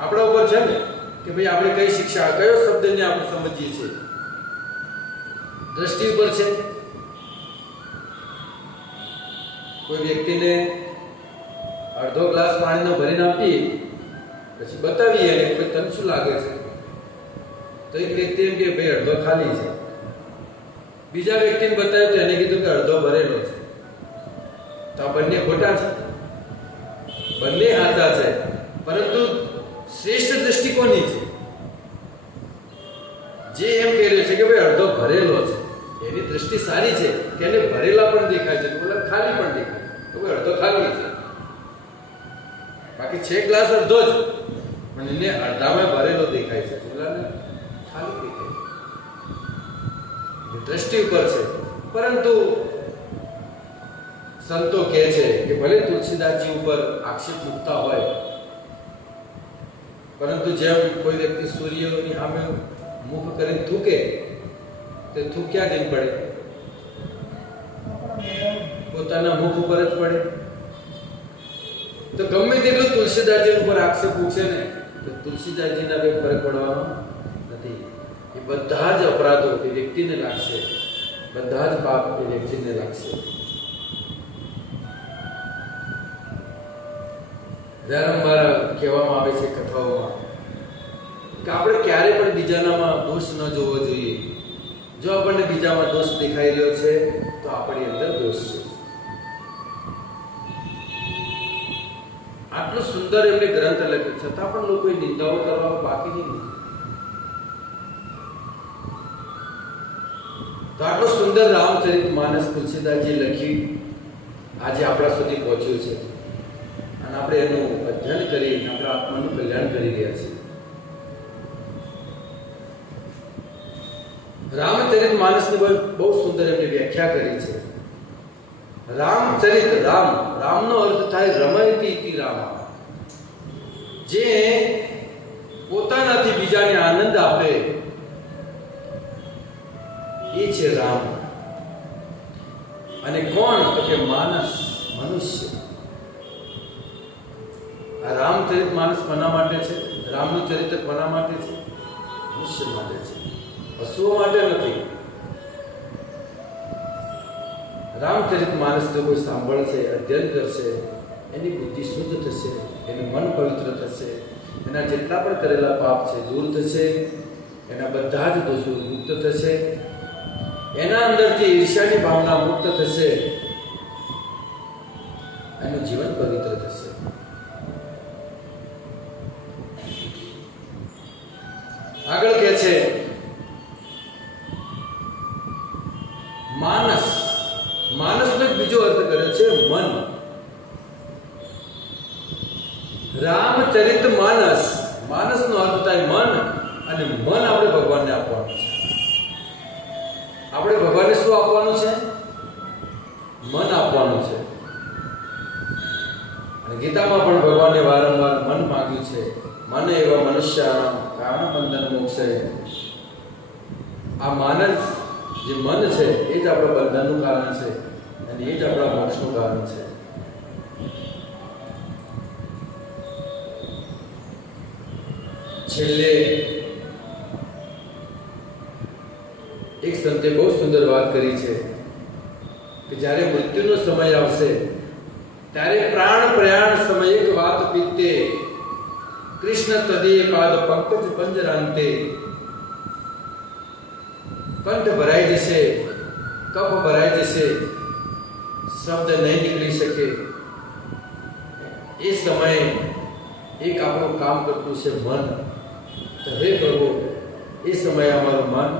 આપણા ઉપર છે ને કે ભાઈ આપણે કઈ શિક્ષા, કયો શબ્દને આપણે સમજીએ છીએ. દ્રષ્ટિ ઉપર છે. કોઈ વ્યક્તિને અડધો ગ્લાસ પાણીનો ભરીને આપીએ, પછી બતાવીએ એને કે તને શું લાગે છે, તો એક વ્યક્તિ એમ કે ભાઈ અડધો ખાલી છે. બીજા વ્યક્તિને બતાવ્યું તો એને કીધું કે અડધો ભરેલો છે. તો આ બંને ખોટા છે, બંને સાચા છે, પરંતુ શ્રેષ્ઠ દ્રષ્ટિ કોની છે? જે એમ કહી રહ્યો છે કે ભાઈ અડધો ભરેલો છે, એની દ્રષ્ટિ સારી છે કે એને ભરેલા પણ દેખાય છે, બોલે ખાલી પણ દેખાય, તો ભાઈ અડધો ખાલી છે. બાકી 6 ગ્લાસ અડધો જ, પણ એને અડધામાં ભરેલો દેખાય છે, બોલાને ખાલી દેખાય. દ્રષ્ટિ ઉપર છે. પરંતુ સંતો કહે છે કે ભલે તુલસીદાસજી ઉપર આક્ષેપ મૂકતા હોય, પરંતુ જેમ કોઈ વ્યક્તિ સૂર્યની સામે મુખ કરીને થૂકે, તે થૂક ક્યાં જઈને પડે? પોતાના મુખ ઉપર જ પડે. તો ગમે તેટલું તુલસીદાસજી ઉપર આક્ષેપ મૂકશે ને, તો તુલસીદાસજીના કઈ ફરક પડવાનો નથી. એ બધા જ અપરાધો એ વ્યક્તિને લાગશે, બધા જ પાપ એ વ્યક્તિને લાગશે. વારંવાર કહેવામાં આવે છે કથાઓમાં કે આપણે ક્યારે પણ બીજાનામાં દોષ ન જોવો જોઈએ. જો આપણને બીજામાં દોષ દેખાઈ રહ્યો છે, તો આપણી અંદર દોષ છે. આટલું સુંદર એમને ગ્રંથ લખ્યો, છતાં પણ લોકોએ નિંદાઓ કરવામાં બાકી નહીં. તો આટલું સુંદર રામચરિત માનસ તુલસીદાસજી લખી આજે આપણા સુધી પહોંચ્યું છે, અને આપણે એનું અધ્યયન કરી આપણા આત્માનું કલ્યાણ કરી રહ્યા છીએ. રામચરિત માનસની બહુ સુંદર એમની વ્યાખ્યા કરી છે. રામચરિત, રામ, રામનો અર્થ થાય રમયતી ઇતિ રામ, જે પોતાનાથી બીજાને આનંદ આપે એ છે રામ. અને કોણ? તો કે માનસ, મનુષ્ય. આ રામચરિત માનસ કોના માટે છે? રામનું ચરિત્ર કોના માટે છે? મનુષ્ય માટે છે, પશુઓ માટે નથી. રામચરિત માનસ જો કોઈ સાંભળશે, અધ્યયન કરશે, એની બુદ્ધિ શુદ્ધ થશે, એનું મન પવિત્ર થશે, એના જેટલા પણ કરેલા પાપ છે દૂર થશે, એના બધા જ દોષો મુક્ત થશે, એના અંદરથી ઈર્ષ્યાની ભાવના મુક્ત થશે, એનું જીવન પવિત્ર થશે. આગળ કહે છે માનસ. માનસનો એક બીજો અર્થ કર્યો છે મન. રામચરિત માનસ, માનસનો અર્થ થાય મન, અને મન આપણે ભગવાનને આપવાનું છે. આપણે ભગવાનને શું આપવાનું છે? મન આપવાનું છે. અને ગીતામાં પણ ભગવાને વારંવાર મન માંગ્યું છે. મન એવા મનુષ્યાનામ કારણ બંધન મોક્ષે. આ માનસ જે મન છે એ જ આપણા બંધનનું કારણ છે, અને એ જ આપણા મોક્ષનું કારણ છે. છેલ્લે એક સંતે બહુ સુંદર વાત કરી છે કે જ્યારે મૃત્યુનો સમય આવશે ત્યારે પ્રાણ પ્રયાણ સમયે વાત પીતે કૃષ્ણ તદીય પાદ પંકજ પંજરાંતે. કંઠ ભરાઈ જશે, કફ ભરાઈ જશે, શબ્દ નહીં નીકળી શકે. એ સમયે એક આપણું કામ કરતું છે મન. તો હે પ્રભુ, એ સમયે અમારું મન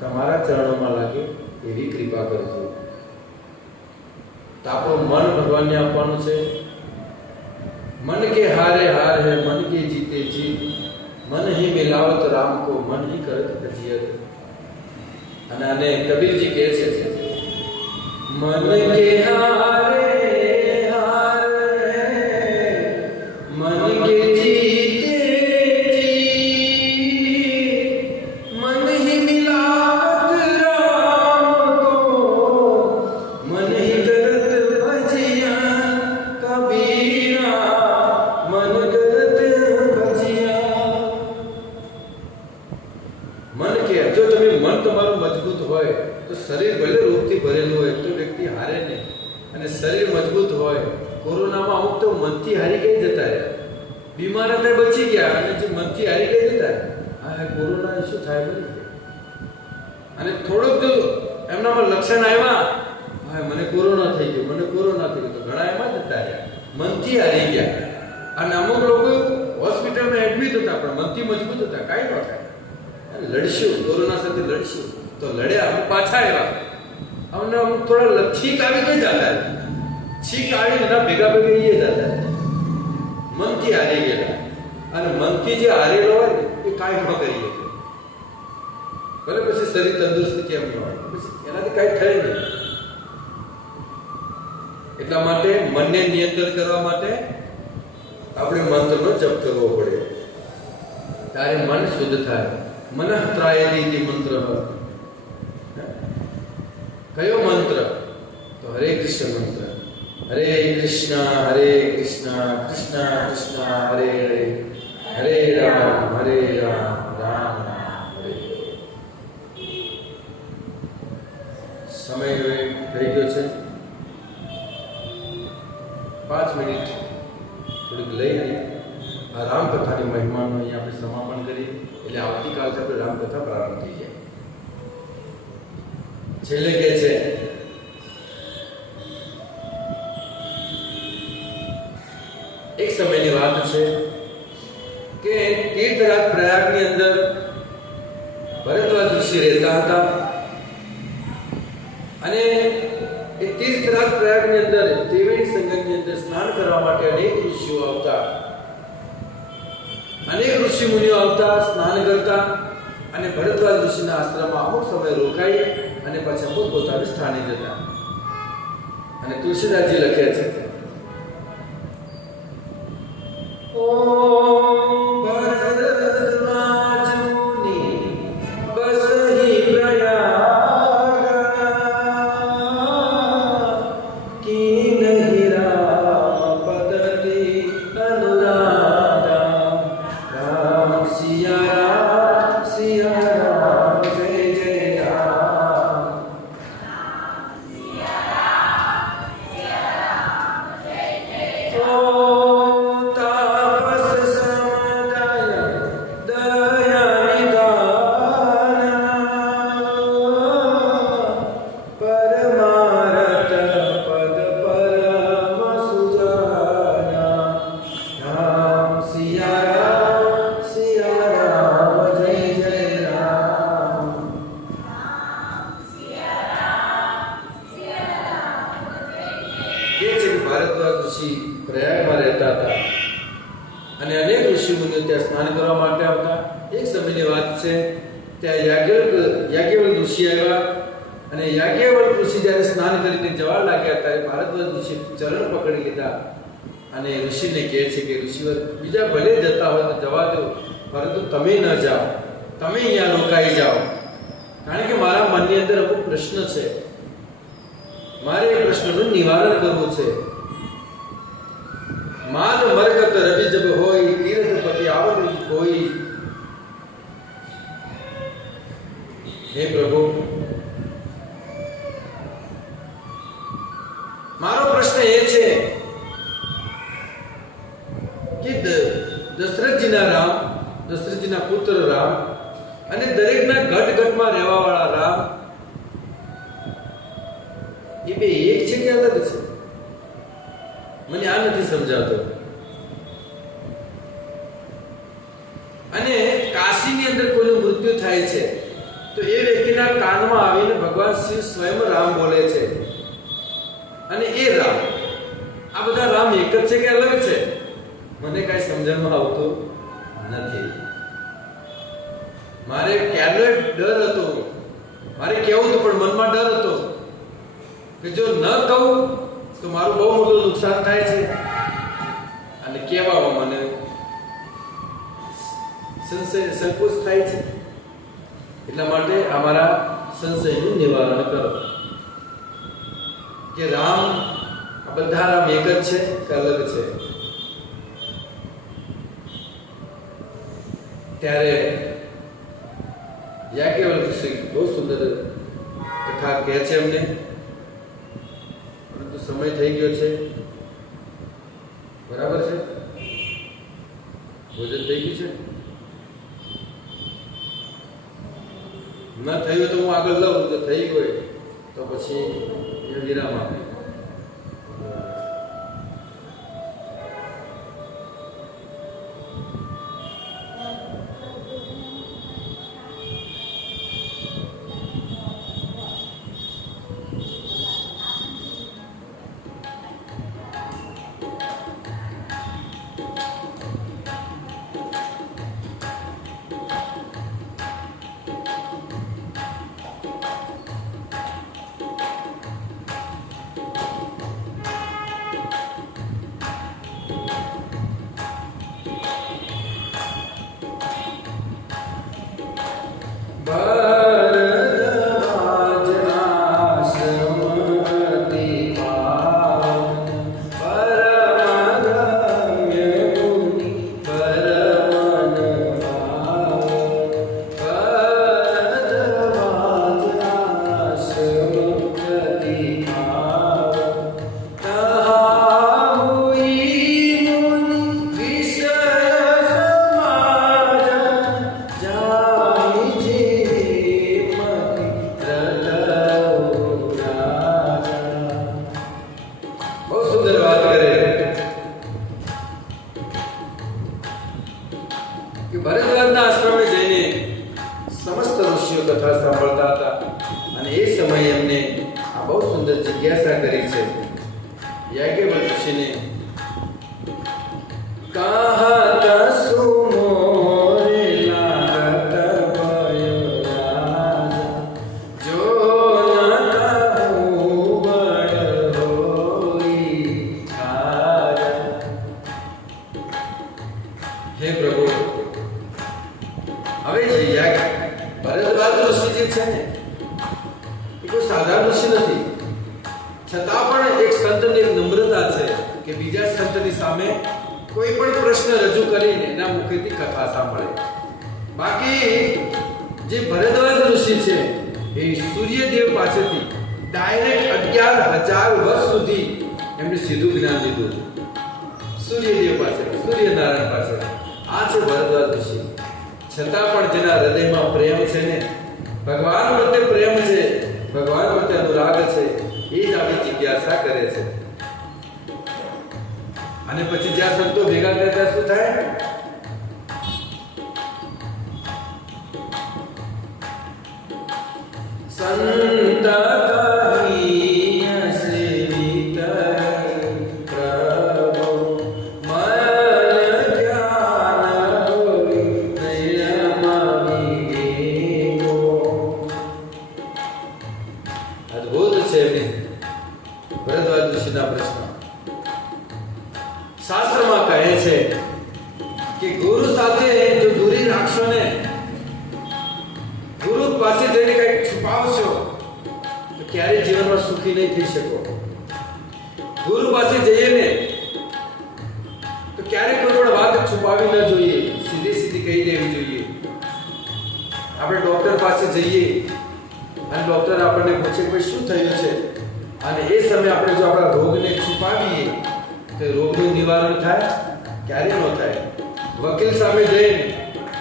તમારા ચરણોમાં લાગે એવી કૃપા કરજો. તો આપણું મન ભગવાનને આપવાનું છે. मन के हारे हार है, मन के जीते जीत, मन ही मिलावत राम को, मन ही करत अजियत. અને આને કબીરજી કહે છે, મન કે હારે હાર હૈ, મન કે જીતે જીત, मन ही मिलावत राम को, मन ही करत भजिया कबीरा. જો તમે મન તમારું મજબૂત હોય તો શરીર ભલે રોગથી ભરેલું હોય તો વ્યક્તિ હારે નહીં. અને શરીર મજબૂત હોય, કોરોનામાં અમુક તો મનથી હારી ગઈ જતા રહ્યા, બીમાર હતા બચી ગયા, અને જે મનથી હારી ગઈ જતા હા કોરોના શું થાય બની ગયા. અને થોડુંક જો એમનામાં લક્ષણ આવ્યા, હા મને કોરોના થઈ ગયો, મને કોરોના થઈ ગયો, તો ઘણા એમાં જતા રહ્યા, મનથી હારી ગયા. અને અમુક લોકો હોસ્પિટલમાં એડમિટ હતા પણ મનથી મજબૂત હતા, કાંઈ ન થાય. લડશું, કોરોના સાથે લડશું, તો લડ્યા, અમુક પાછા આવ્યા. અમને અમુક થોડા છીક આવી ગઈ જતા, છીક આવી બધા ભેગા ભેગા એ જતા, મનથી હારી ગયેલા. અને મનથી જે હારેલો હોય એ કાંઈ ન કરી શકે. ભલે પછી શરીર તંદુરસ્ત કેમ ન હોય, પછી એનાથી કાંઈ થાય નહીં. એટલા માટે મનને નિયંત્રણ કરવા માટે આપણે મંત્રનો જપ કરવો પડે, ત્યારે મન શુદ્ધ થાય. મનઃ ત્રાયતી મંત્ર. કયો મંત્ર? તો હરે કૃષ્ણ મંત્ર. હરે કૃષ્ણ કૃષ્ણ કૃષ્ણ હરે હરે, હરે રામ રામ રામ હરે. સમય હવે થઈ ગયો છે, 5 મિનિટ થોડીક લઈને આ રામકથાની મહિમાનું અહીંયા આપણે સમાપન કરીએ. એટલે આવતીકાલથી આપણે રામકથા પ્રારંભ થઈ જાય. છેલ્લે કહે છે, એક સમયની વાત છે કે તીર્થરાજ પ્રયાગની અંદર ભરદ્વાજ ઋષિ રહેતા હતા. અને એ તીર્થરાજ પ્રયાગની અંદર ત્રિવેણી સંગમની અંદર સ્નાન કરવા માટે અનેક ઋષિઓ આવતા, અનેક ઋષિ મુનિઓ આવતા, સ્નાન કરતા. અને ભરદ્વાજ ઋષિના આશ્રમમાં અમુક સમય રોકાઈ અને પછી પોતપોતાના સ્થાને જતા. અને તુલસીદાસજી લખે છે, ઓમ ભરદ્વાજ મુનિ બસહી પ્રયાગ, कीन हीरा पदति अनुरागा, राम सिया राम जय जय राम. પ્રયાગમાં રહેતા હતા અને અનેક ઋષિ મુનિઓ ત્યાં સ્નાન કરવા માટે આવતા. એક સમયની વાત છે, ત્યાં યાજ્ઞવલ્ક ઋષિ આવ્યા અને યાજ્ઞવલ્ક ઋષિ જ્યારે સ્નાન કરીને જવા લાગ્યા ત્યારે ભારદ્વાજ ઋષિ ચરણ પકડી લીધા અને ઋષિને કહે છે કે ઋષિવર, બીજા ભલે જતા હોય તો જવા દો, પરંતુ તમે ન જાઓ, તમે અહીંયા રોકાઈ જાઓ, કારણ કે મારા મનની અંદર અમુક પ્રશ્ન છે, મારે એ પ્રશ્નનું નિવારણ કરવું છે. માન મરકત રવિ જબ હોય, તીર્થપતિ આવત કોઈ. હે પ્રભુ, મારો પ્રશ્ન એ છે કે દશરથજીના રામ અને દરેકના ઘટ ઘટમાં રહેવાવાળા રામ એ બે એક છે કે અલગ છે? મને આ નથી સમજાતો. અને કાશીની અંદર કોઈનું મૃત્યુ થાય છે તો એ વ્યક્તિના કાનમાં આવીને ભગવાન શિવ સ્વયં રામ બોલે છે. અને એ રામ, આ બધા રામ એક જ છે કે અલગ છે? મને કઈ સમજણમાં આવતું નથી. મારે ક્યારનો ડર હતો, મારે કેવું હતું પણ મનમાં ડર હતો કે જો ન કહું તો મારું બહુ મોટું નુકસાન થાય છે. અને કહેવામાં મને સંકોચ થાય છે. એટલા માટે અમારા સંશયનું નિવારણ કરો કે રામ, આ બધા રામ એક જ છે કે અલગ છે? ત્યારે યાજ્ઞવલ્ક્ય બહુ સુંદર કથા કહે છે અમને, પરંતુ સમય થઈ ગયો છે. બરાબર છે? ભોજન થઈ ગયું છે? ન થયું તો હું આગળ લઉં, જો થઈ ગયું તો પછી વિરામ આપે.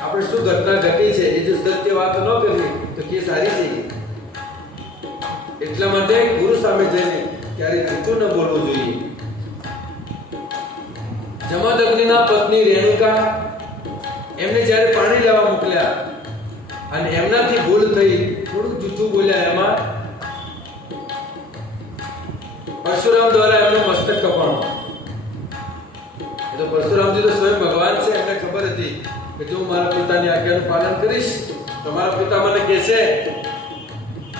આપણે શું ઘટના ઘટી છે એ જો સત્ય વાત ન કરીએ તો કેસ હારી જઈએ. એટલા માટે ગુરુ સામે જઈને ક્યારે જૂઠું ન બોલવું જોઈએ. જમદગ્નિના પત્ની રેણુકા એમને જ્યારે પાણી લેવા મોકલ્યા અને એમનાથી ભૂલ થઈ, થોડું જૂઠું બોલ્યા, એમાં પરશુરામ દ્વારા એમનું મસ્તક કપાણું. એ તો પરશુરામજી તો સ્વયં ભગવાન છે, એમને ખબર હતી કે જો હું મારા પિતાની આજ્ઞાનું પાલન કરીશ તો મારા પિતા મને કહેશે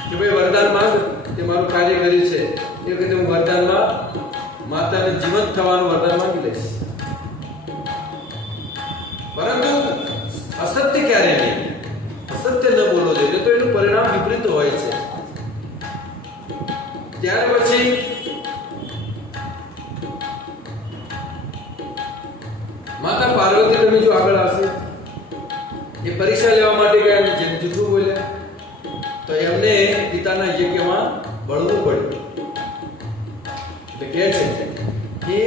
કે ભાઈ વરદાન માંગ, તે મારું કાર્ય કર્યું છે એ વખતે હું વરદાનમાં માતાને જીવંત થવાનું વરદાન માંગી લઈશ. પરંતુ અસત્ય ક્યારે નહીં, અસત્ય ન બોલવો જોઈએ, તો એનું પરિણામ વિપરીત હોય છે. ત્યાર પછી માતા પાર્વતી તમે જો આગળ આવશે એ પરીક્ષા લેવા માટે ગયા, જેમ જૂઠું બોલ્યા તો એમને પિતાના યજ્ઞમાં બળવું પડ્યું. એટલે કહે છે કે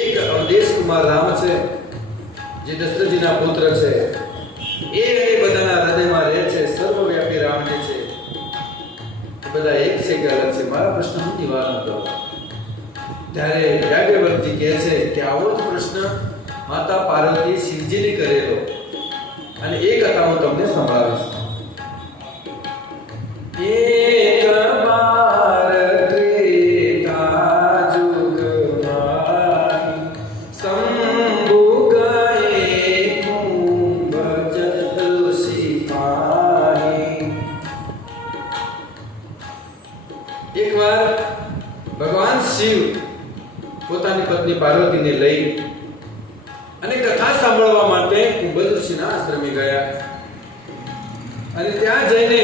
એક અવધેશ કુમાર રામ છે, જે દશરથજીના પુત્ર છે, એ બધાના હૃદયમાં રહે છે. સર્વવ્યાપી રામ જે છે બધા એક છે કે અલગ છે, મારા પ્રશ્નનું નિવારણ કરો. ત્યારે યાજ્ઞવલ્ક્યજી કહે છે કે આવો જ પ્રશ્ન માતા પાર્વતી શિવજીને કરેલો, અને એ કથા હું તમને સંભળાવીશ. એક બાર ત્રેતા યુગમાં શંભુ ગયે કુંભજ ઋષિ પાહી. એકવાર ભગવાન શિવ પોતાની પત્ની પાર્વતીને લઈ અને કથા સાંભળવા માટે કુંભજ ઋષિના આશ્રમે ગયા. અને ત્યાં જઈને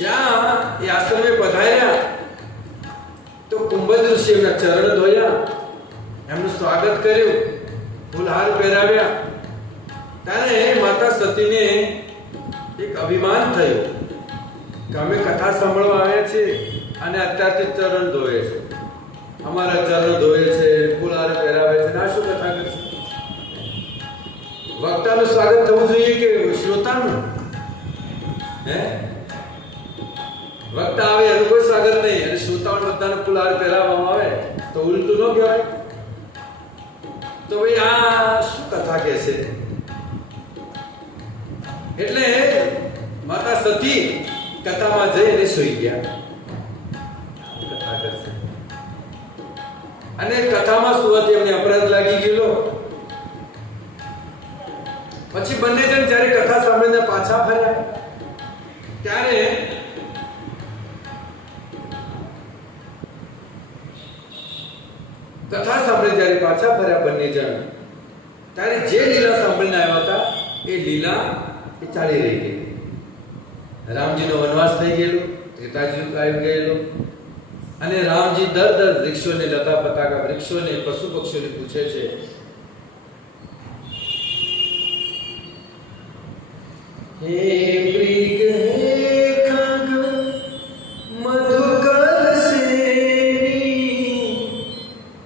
જ્યાં એ આશ્રમે પધાર્યા તો કુંભજ ઋષિ એમના ચરણ ધોયા, એમનું સ્વાગત કર્યું, ફૂલહાર પહેરાવ્યા. ત્યારે માતા સતીને એક અભિમાન થયું કે અમે કથા સાંભળવા આવ્યા છીએ અને અત્યારથી ચરણ ધોવે છે, અમારા ચરણ ધોવે છે, ફૂલહાર પહેરાવે છે, આ શું કથા કરશે? વક્તાનું સ્વાગત થવું જોઈએ કે શ્રોતાનું? વક્તા આવે એનું કોઈ સ્વાગત નહીં, અને શ્રોતાઓને બધાને ફૂલહાર પહેરાવવામાં આવે તો ઉલટું ન કહેવાય? તો ભાઈ આ શું કથા કહે છે? એટલે માતા સતી કથામાં જઈને સૂઈ ગયા. કથા કરશે અને કથામાં સુવાથી એમને અપરાધ લાગી ગયેલો. પછી બંને જણ જ્યારે કથા સાંભળીને પાછા ફર્યા ત્યારે જ્યારે પાછા ફર્યા બંને જણ, ત્યારે જે લીલા સાંભળીને આવ્યા હતા એ લીલા એ ચાલી રહી ગઈ. રામજીનો વનવાસ થઈ ગયેલો, ત્રેતાયુગ આવી ગયેલો, અને રામજી દર વૃક્ષોને, લતા પતાકા વૃક્ષોને, પશુ પક્ષીઓને પૂછે છે હે મૃગ હે ખગ મધુકર સેની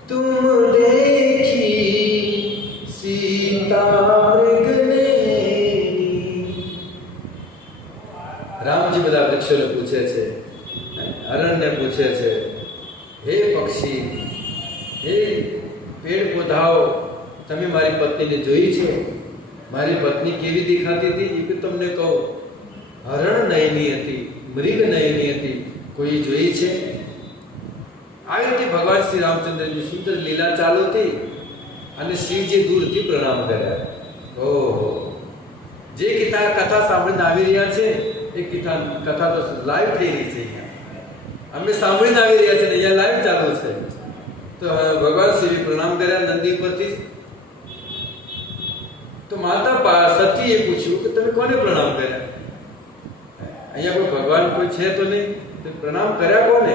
તુમ દેખી સીતા મૃગનેની. રામજી બધા વૃક્ષોને પૂછે છે, હરણને પૂછે છે, હે પક્ષી, હે પેડ પૌધાઓ, તમે મારી પત્નીને જોઈ છે? મારી પત્ની કેવી દેખાતી હતી એ તમને કહું. હરણ નયની હતી, મૃગ નયની હતી, કોઈ જોઈ છે? આવી રીતે ભગવાન શ્રી રામચંદ્રની સુંદર લીલા ચાલુ હતી અને શિવજી દૂરથી પ્રણામ કર્યા. ઓહો, જે કથા સાંભળીને આવી રહ્યા છે એ કથા તો લાઈવ થઈ રહી છે. અમે સાંભળીને આવી રહ્યા છે ને અહીંયા લાઈવ ચાલુ છે. તો ભગવાન શ્રી પ્રણામ કર્યા નંદી પરથી. તો માતા સતીએ પૂછ્યું કે તમે કોને પ્રણામ કર્યા? અહીંયા કોઈ ભગવાન કોઈ છે તો નહીં, પ્રણામ કર્યા કોને?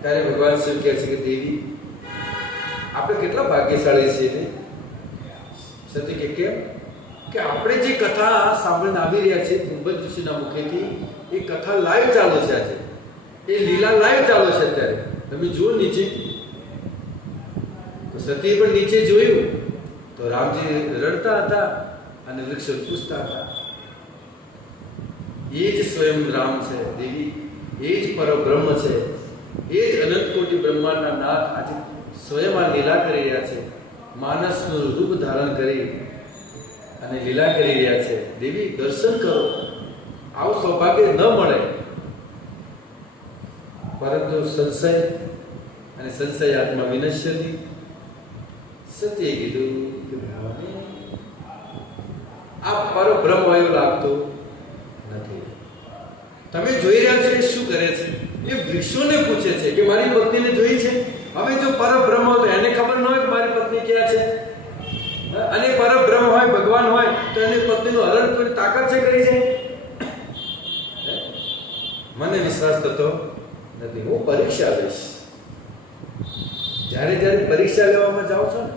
ત્યારે ભગવાન શિવ કહે છે કે દેવી, આપણે કેટલા ભાગ્યશાળી છીએ. સતી કે કેમ? કે આપણે જે કથા સાંભળીને આવી રહ્યા છે કુંભજ ઋષિના મુખેથી, એ કથા લાઈવ ચાલુ છે આજે. એ લીલા લાઈવ ચાલુ છે અત્યારે. તમે જુઓ નીચે, તો સતીએ પણ નીચે જોયું તો રામજી રડતા હતા અને વૃક્ષ પૂછતા હતા. એ જ સ્વયં રામ છે દેવી, એ જ પરબ્રહ્મ છે, એ જ અનંત કોટી બ્રહ્માંડના નાથ આજે સ્વયં આ લીલા કરી રહ્યા છે. માનસનું રૂપ ધારણ કરી અને લીલા કરી રહ્યા છે. દેવી દર્શન કરો. આવું સૌભાગ્ય ન મળે. પરંતુ સંશય અને સંશય આત્મા વિનશ્યતિ. સત્યે કીધું કે આ પરબ્રહ્મ એવું લાગતું નથી. તમે જોઈ રહ્યા છો એ શું કરે છે? એ વૃક્ષોને પૂછે છે કે મારી પત્નીને જોઈ છે. હવે જો પરબ્રહ્મ હોય તો એને ખબર ન હોય કે મારી પત્ની ક્યાં છે. અને પરબ્રહ્મ હોય, ભગવાન હોય તો એની પત્નીનું હરણ કોઈ તાકાત છે કરી છે? મને વિશ્વાસ થતો નથી. હું પરીક્ષા લઈશ. જ્યારે જ્યારે પરીક્ષા લેવામાં જાઓ છો ને,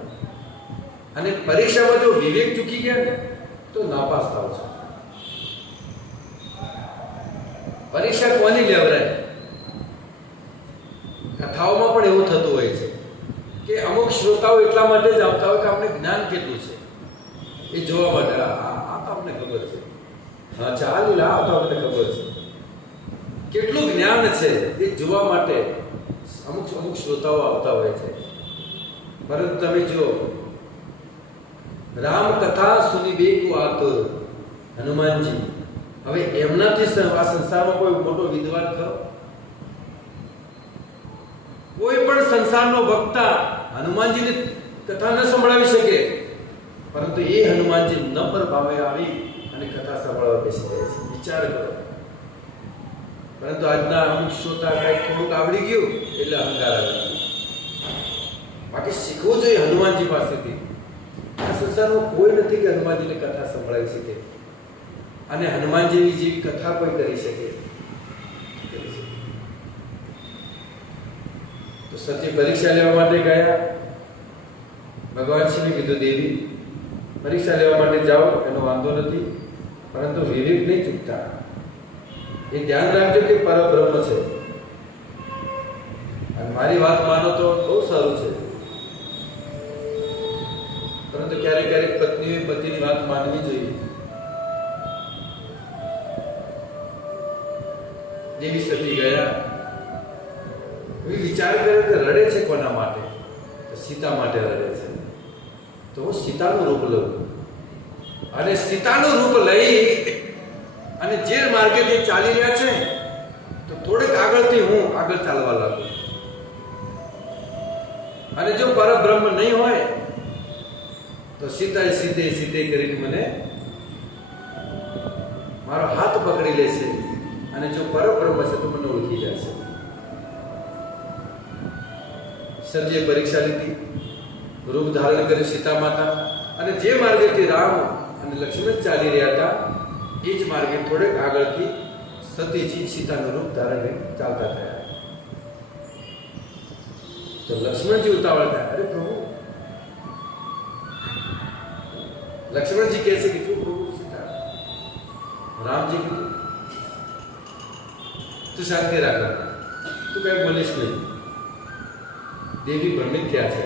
અને પરીક્ષામાં જો વિવેક ચૂકી ગયા ને તો નાપાસ થાવ છો. પરીક્ષા કોની લેવરાય? કથાઓમાં પણ એવું થતું હોય છે કે અમુક શ્રોતાઓ એટલા માટે જ આવતા હોય કે આપણે જ્ઞાન કેટલું છે એ જોવા માટે. આ તો આપણને ખબર છે, હા ચાલુ આ તો આપણને ખબર છે કેટલું જ્ઞાન છે એ જોવા માટે અમુક શ્રોતાઓ આવતા હોય છે. પરંતુ તમે જો રામ કથા સુની બેકુ આતુર હનુમાનજી, હવે એમનાથી આ સંસારમાં કોઈ મોટો વિદ્વાન થયો? કોઈ પણ સંસારનો વક્તા હનુમાનજીની કથા ન સંભળાવી શકે. પરંતુ એ હનુમાનજી નમ્ર ભાવે આવી અને કથા સંભળાવવા બેસી જાય છે. વિચાર કરો. પરંતુ આજના અમુક શ્રોતા કંઈક થોડુંક આવડી ગયું એટલે અહંકાર આવી ગયો. બાકી શીખવું જોઈએ હનુમાનજી પાસેથી. આ સંસારમાં કોઈ નથી કે હનુમાનજીની કથા સંભળાવી શકે અને હનુમાનજી જેવી કથા કોઈ કરી શકે. તો સતી પરીક્ષા લેવા માટે ગયા. ભગવાન શિવે કીધું દેવી પરીક્ષા લેવા માટે જાઓ, એનો વાંધો નથી, પરંતુ વિવેક નહીં ચૂકતા. એ ધ્યાન રાખજો કે પરબ્રહ્મ છે અને મારી વાત માનો તો બહુ સારું છે. પરંતુ ક્યારેક ક્યારેક પત્નીએ પતિની વાત માનવી જોઈએ. દેવી સતી ગયા. વિચાર કર્યો કે રડે છે કોના માટે? તો સીતા માટે રડે છે. તો હું સીતાનું રૂપ લઉં અને સીતાનું રૂપ લઈ અને જે માર્ગેથી ચાલી રહ્યા છે તો થોડેક આગળથી હું આગળ ચાલવા લાગુ. અને જો પરબ્રહ્મ નહીં હોય તો સીતા સીધે સીધે કરીને મને મારો હાથ પકડી લેશે અને જો પરબ્રહ્મ છે તો મને ઓળખી જશે. સતીએ પરીક્ષા લીધી, રૂપ ધારણ કર્યું સીતા માતા, અને જે માર્ગેથી રામ અને લક્ષ્મણ ચાલી રહ્યા હતા એ જ માર્ગે થોડેક આગળથી સતીજી સીતાનું રૂપ ધારણ કરી ચાલતા થયા. તો લક્ષ્મણજી ઉતાવળ થયા. અરે પ્રભુ, લક્ષ્મણજી કહે છે કે શું પ્રભુ સીતા? રામજી કીધું તું શાંતિ રાખ, તું કઈ બોલીશ નહીં. દેવી ભ્રમિત થયા છે.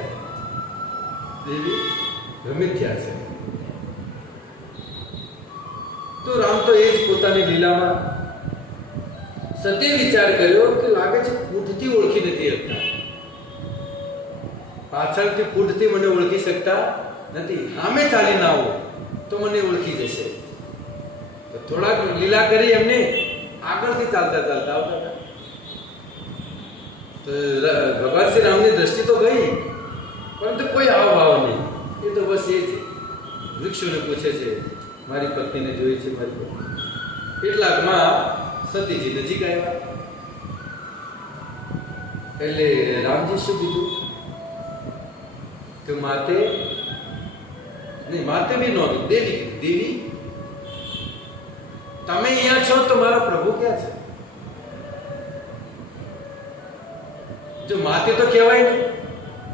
દેવી ભ્રમિત થયા છે. તો રામ તો એ જ પોતાની લીલામાં સત્ય વિચાર કર્યો કે લાગે છે પૂઠથી ઓળખી નથી શકતા, પાછળથી પૂઠથી મને ઓળખી શકતા નથી. સામે ચાલી ના આવો તો મને ઓળખી જશે. તો થોડાક લીલા કરી એમને આગળથી ચાલતા ચાલતા આવતા હતા. તો ભગવાન શ્રી રામની દ્રષ્ટિ તો ગઈ, પરંતુ કોઈ હાવ ભાવ નહીં. એ તો બસ એ જ વૃક્ષોને પૂછે છે મારી પત્નીને જોઈ છે મારી પત્ની. કેટલાકમાં સતીજી નજીક આવ્યા. એટલે રામજી શું કીધું કે માતે નહીં, માતે બી નો દેવી, દેવી તમે અહીંયા છો તો મારા પ્રભુ ક્યાં છે? જો માતે તો કહેવાય નહીં,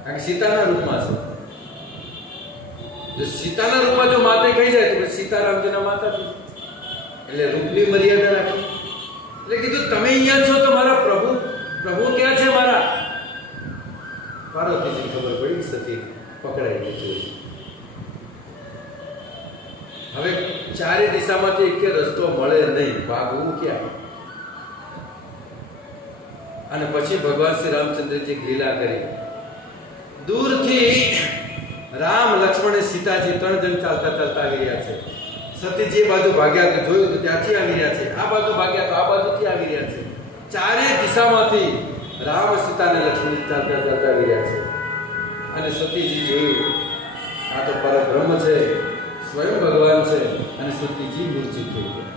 કારણ કે સીતાના રૂપમાં છે. જો સીતાના રૂપમાં જો માતે કહી જાય તો પછી સીતારામજીના માતા છે. એટલે રૂપની મર્યાદા રાખી. એટલે કીધું તમે અહીંયા છો તો મારા પ્રભુ પકડાઈ ગઈ. હવે ચારે દિશામાંથી એક રસ્તો મળે નહીં, ભાગવું ક્યાં? અને પછી ભગવાન શ્રી રામચંદ્રજી લીલા કરી. દૂરથી રામ, લક્ષ્મણ અને સીતાજી 3 જણ ચાલતા ચાલતા આવી રહ્યા છે. સતીજી બાજુ ભાગ્યા તો જોયું તો ત્યાંથી આવી રહ્યા છે, આ બાજુ ભાગ્યા તો આ બાજુથી આવી રહ્યા છે. ચારે દિશામાંથી રામ, સીતા અને લક્ષ્મણ ચાલતા ચાલતા આવી રહ્યા છે. અને સતીજી જોયું આ તો પરબ્રહ્મ છે, સ્વયં ભગવાન છે. અને સતીજી મૂર્છિત થઈ ગયા,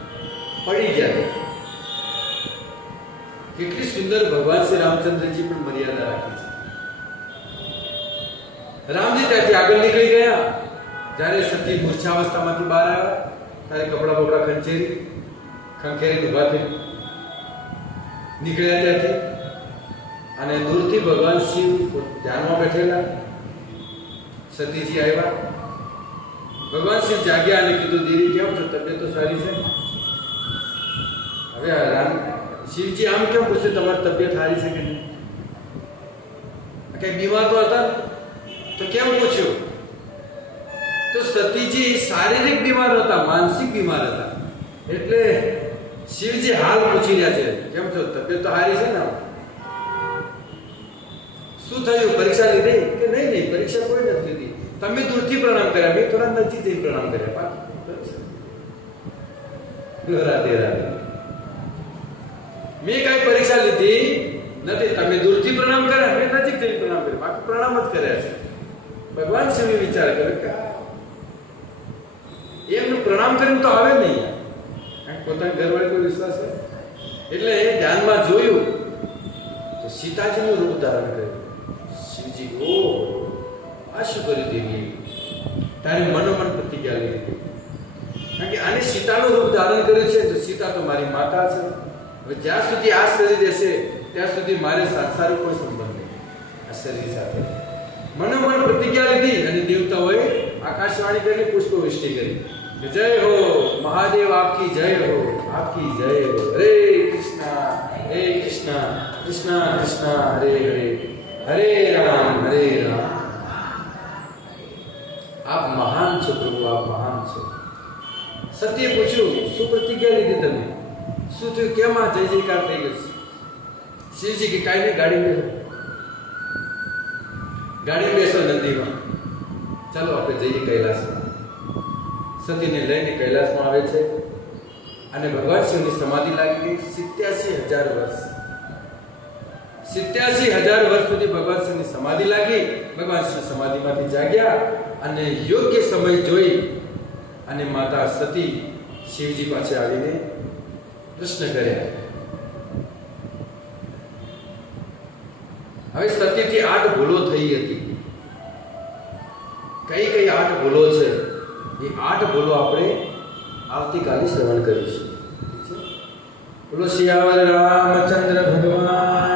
પડી ગયા. કેટલી સુંદર ભગવાન શ્રી રામચંદ્રજી પણ મર્યાદા રાખી છે. રામજી ત્યાંથી આગળ નીકળી ગયા. જ્યારે સતી મૂર્છાવસ્થામાંથી બહાર આવ્યા ત્યારે કપડા બપડા ખંખેરી ઉભા થઈ નીકળ્યા ત્યાંથી. અને દૂરથી ભગવાન શિવ ધ્યાનમાં બેઠેલા. સતીજી આવ્યા. ભગવાન શિવ જાગ્યા અને કીધું, દેવી કેમ છો? તબિયત તો સારી છે? હવે શિવજી આમ કેમ પૂછે, તમારી તબિયત સારી છે કે નહીં? કઈ બીમાર તો હતા તો કેમ પૂછ્યું? તો સતીજી શારીરિક બીમાર હતા, માનસિક બીમાર હતા. એટલે શિવજી હાલ પૂછી રહ્યા છે, કેમ છો? તબિયત તો સારી છે ને? શું થયું? પરીક્ષા લીધી કે નહીં? પરીક્ષા કોઈ નથી લીધી. તમે દૂરથી પ્રણામ કર્યા, મેં થોડા નજીક જઈ પ્રણામ કર્યા. રાધે રાધે. મેં કઈ પરીક્ષા લીધી નથી. તમે દૂરથી પ્રણામ કર્યા, મેં નજીક જઈ પ્રણામ કર્યા. બાકી પ્રણામ જ કર્યા છે. ભગવાન શિવ વિચાર કરે કે એમનું પ્રણામ કરીને તો આવે નહીં, પોતાના ઘરવાળી પર વિશ્વાસ છે. એટલે એ ધ્યાનમાં જોયું તો સીતાજીનું રૂપ ધારણ કર્યું. શિવજી, ઓ આ શું કર્યું દેવી? તારી મનોમન પ્રતિજ્ઞા લીધી. કારણ કે આને સીતાનું રૂપ ધારણ કર્યું છે તો સીતા તો મારી માતા છે. હવે જ્યાં સુધી આ શરીર રહેશે ત્યાં સુધી મારે સાંસારિક કોઈ સંબંધ નહીં આ શરીર સાથે. મનોમન પ્રતિજ્ઞા લીધી અને દેવતાઓએ આકાશવાણી કરી, પુષ્પવૃષ્ટિ કરી કે જય હો મહાદેવ, આપકી જય હો, આપકી જય હો. હરે કૃષ્ણ કૃષ્ણ કૃષ્ણ હરે હરે, હરે રામ હરે રામ. આપ મહાન છો પ્રભુ, આપ મહાન છો. સત્ય પૂછ્યું, શું પ્રતિજ્ઞા લીધી તમે? શું થયું? કેમ આ જય જયકાર થઈ ગયો? શિવજી કે કાંઈ નહીં, ગાડી બેસો, ગાડી બેસો નદીમાં, ચાલો આપણે જઈએ કૈલાસમાં. સતીને લઈને કૈલાસમાં આવે છે અને ભગવાન શિવની સમાધિ લાગી ગઈ. 87,000 વર્ષ, 87,000 વર્ષ સુધી ભગવાન શિવની સમાધિ લાગી. ભગવાન શિવ સમાધિમાંથી જાગ્યા અને યોગ્ય સમય જોઈ અને માતા સતી શિવજી પાસે આવીને પ્રશ્ન કર્યા. હવે સતીથી 8 ભૂલો થઈ હતી. કઈ 8 ભૂલો છે? એ 8 ભૂલો આપણે આવતીકાલે શ્રવણ કરીશું. બોલો સિયાવર રામચંદ્ર ભગવાન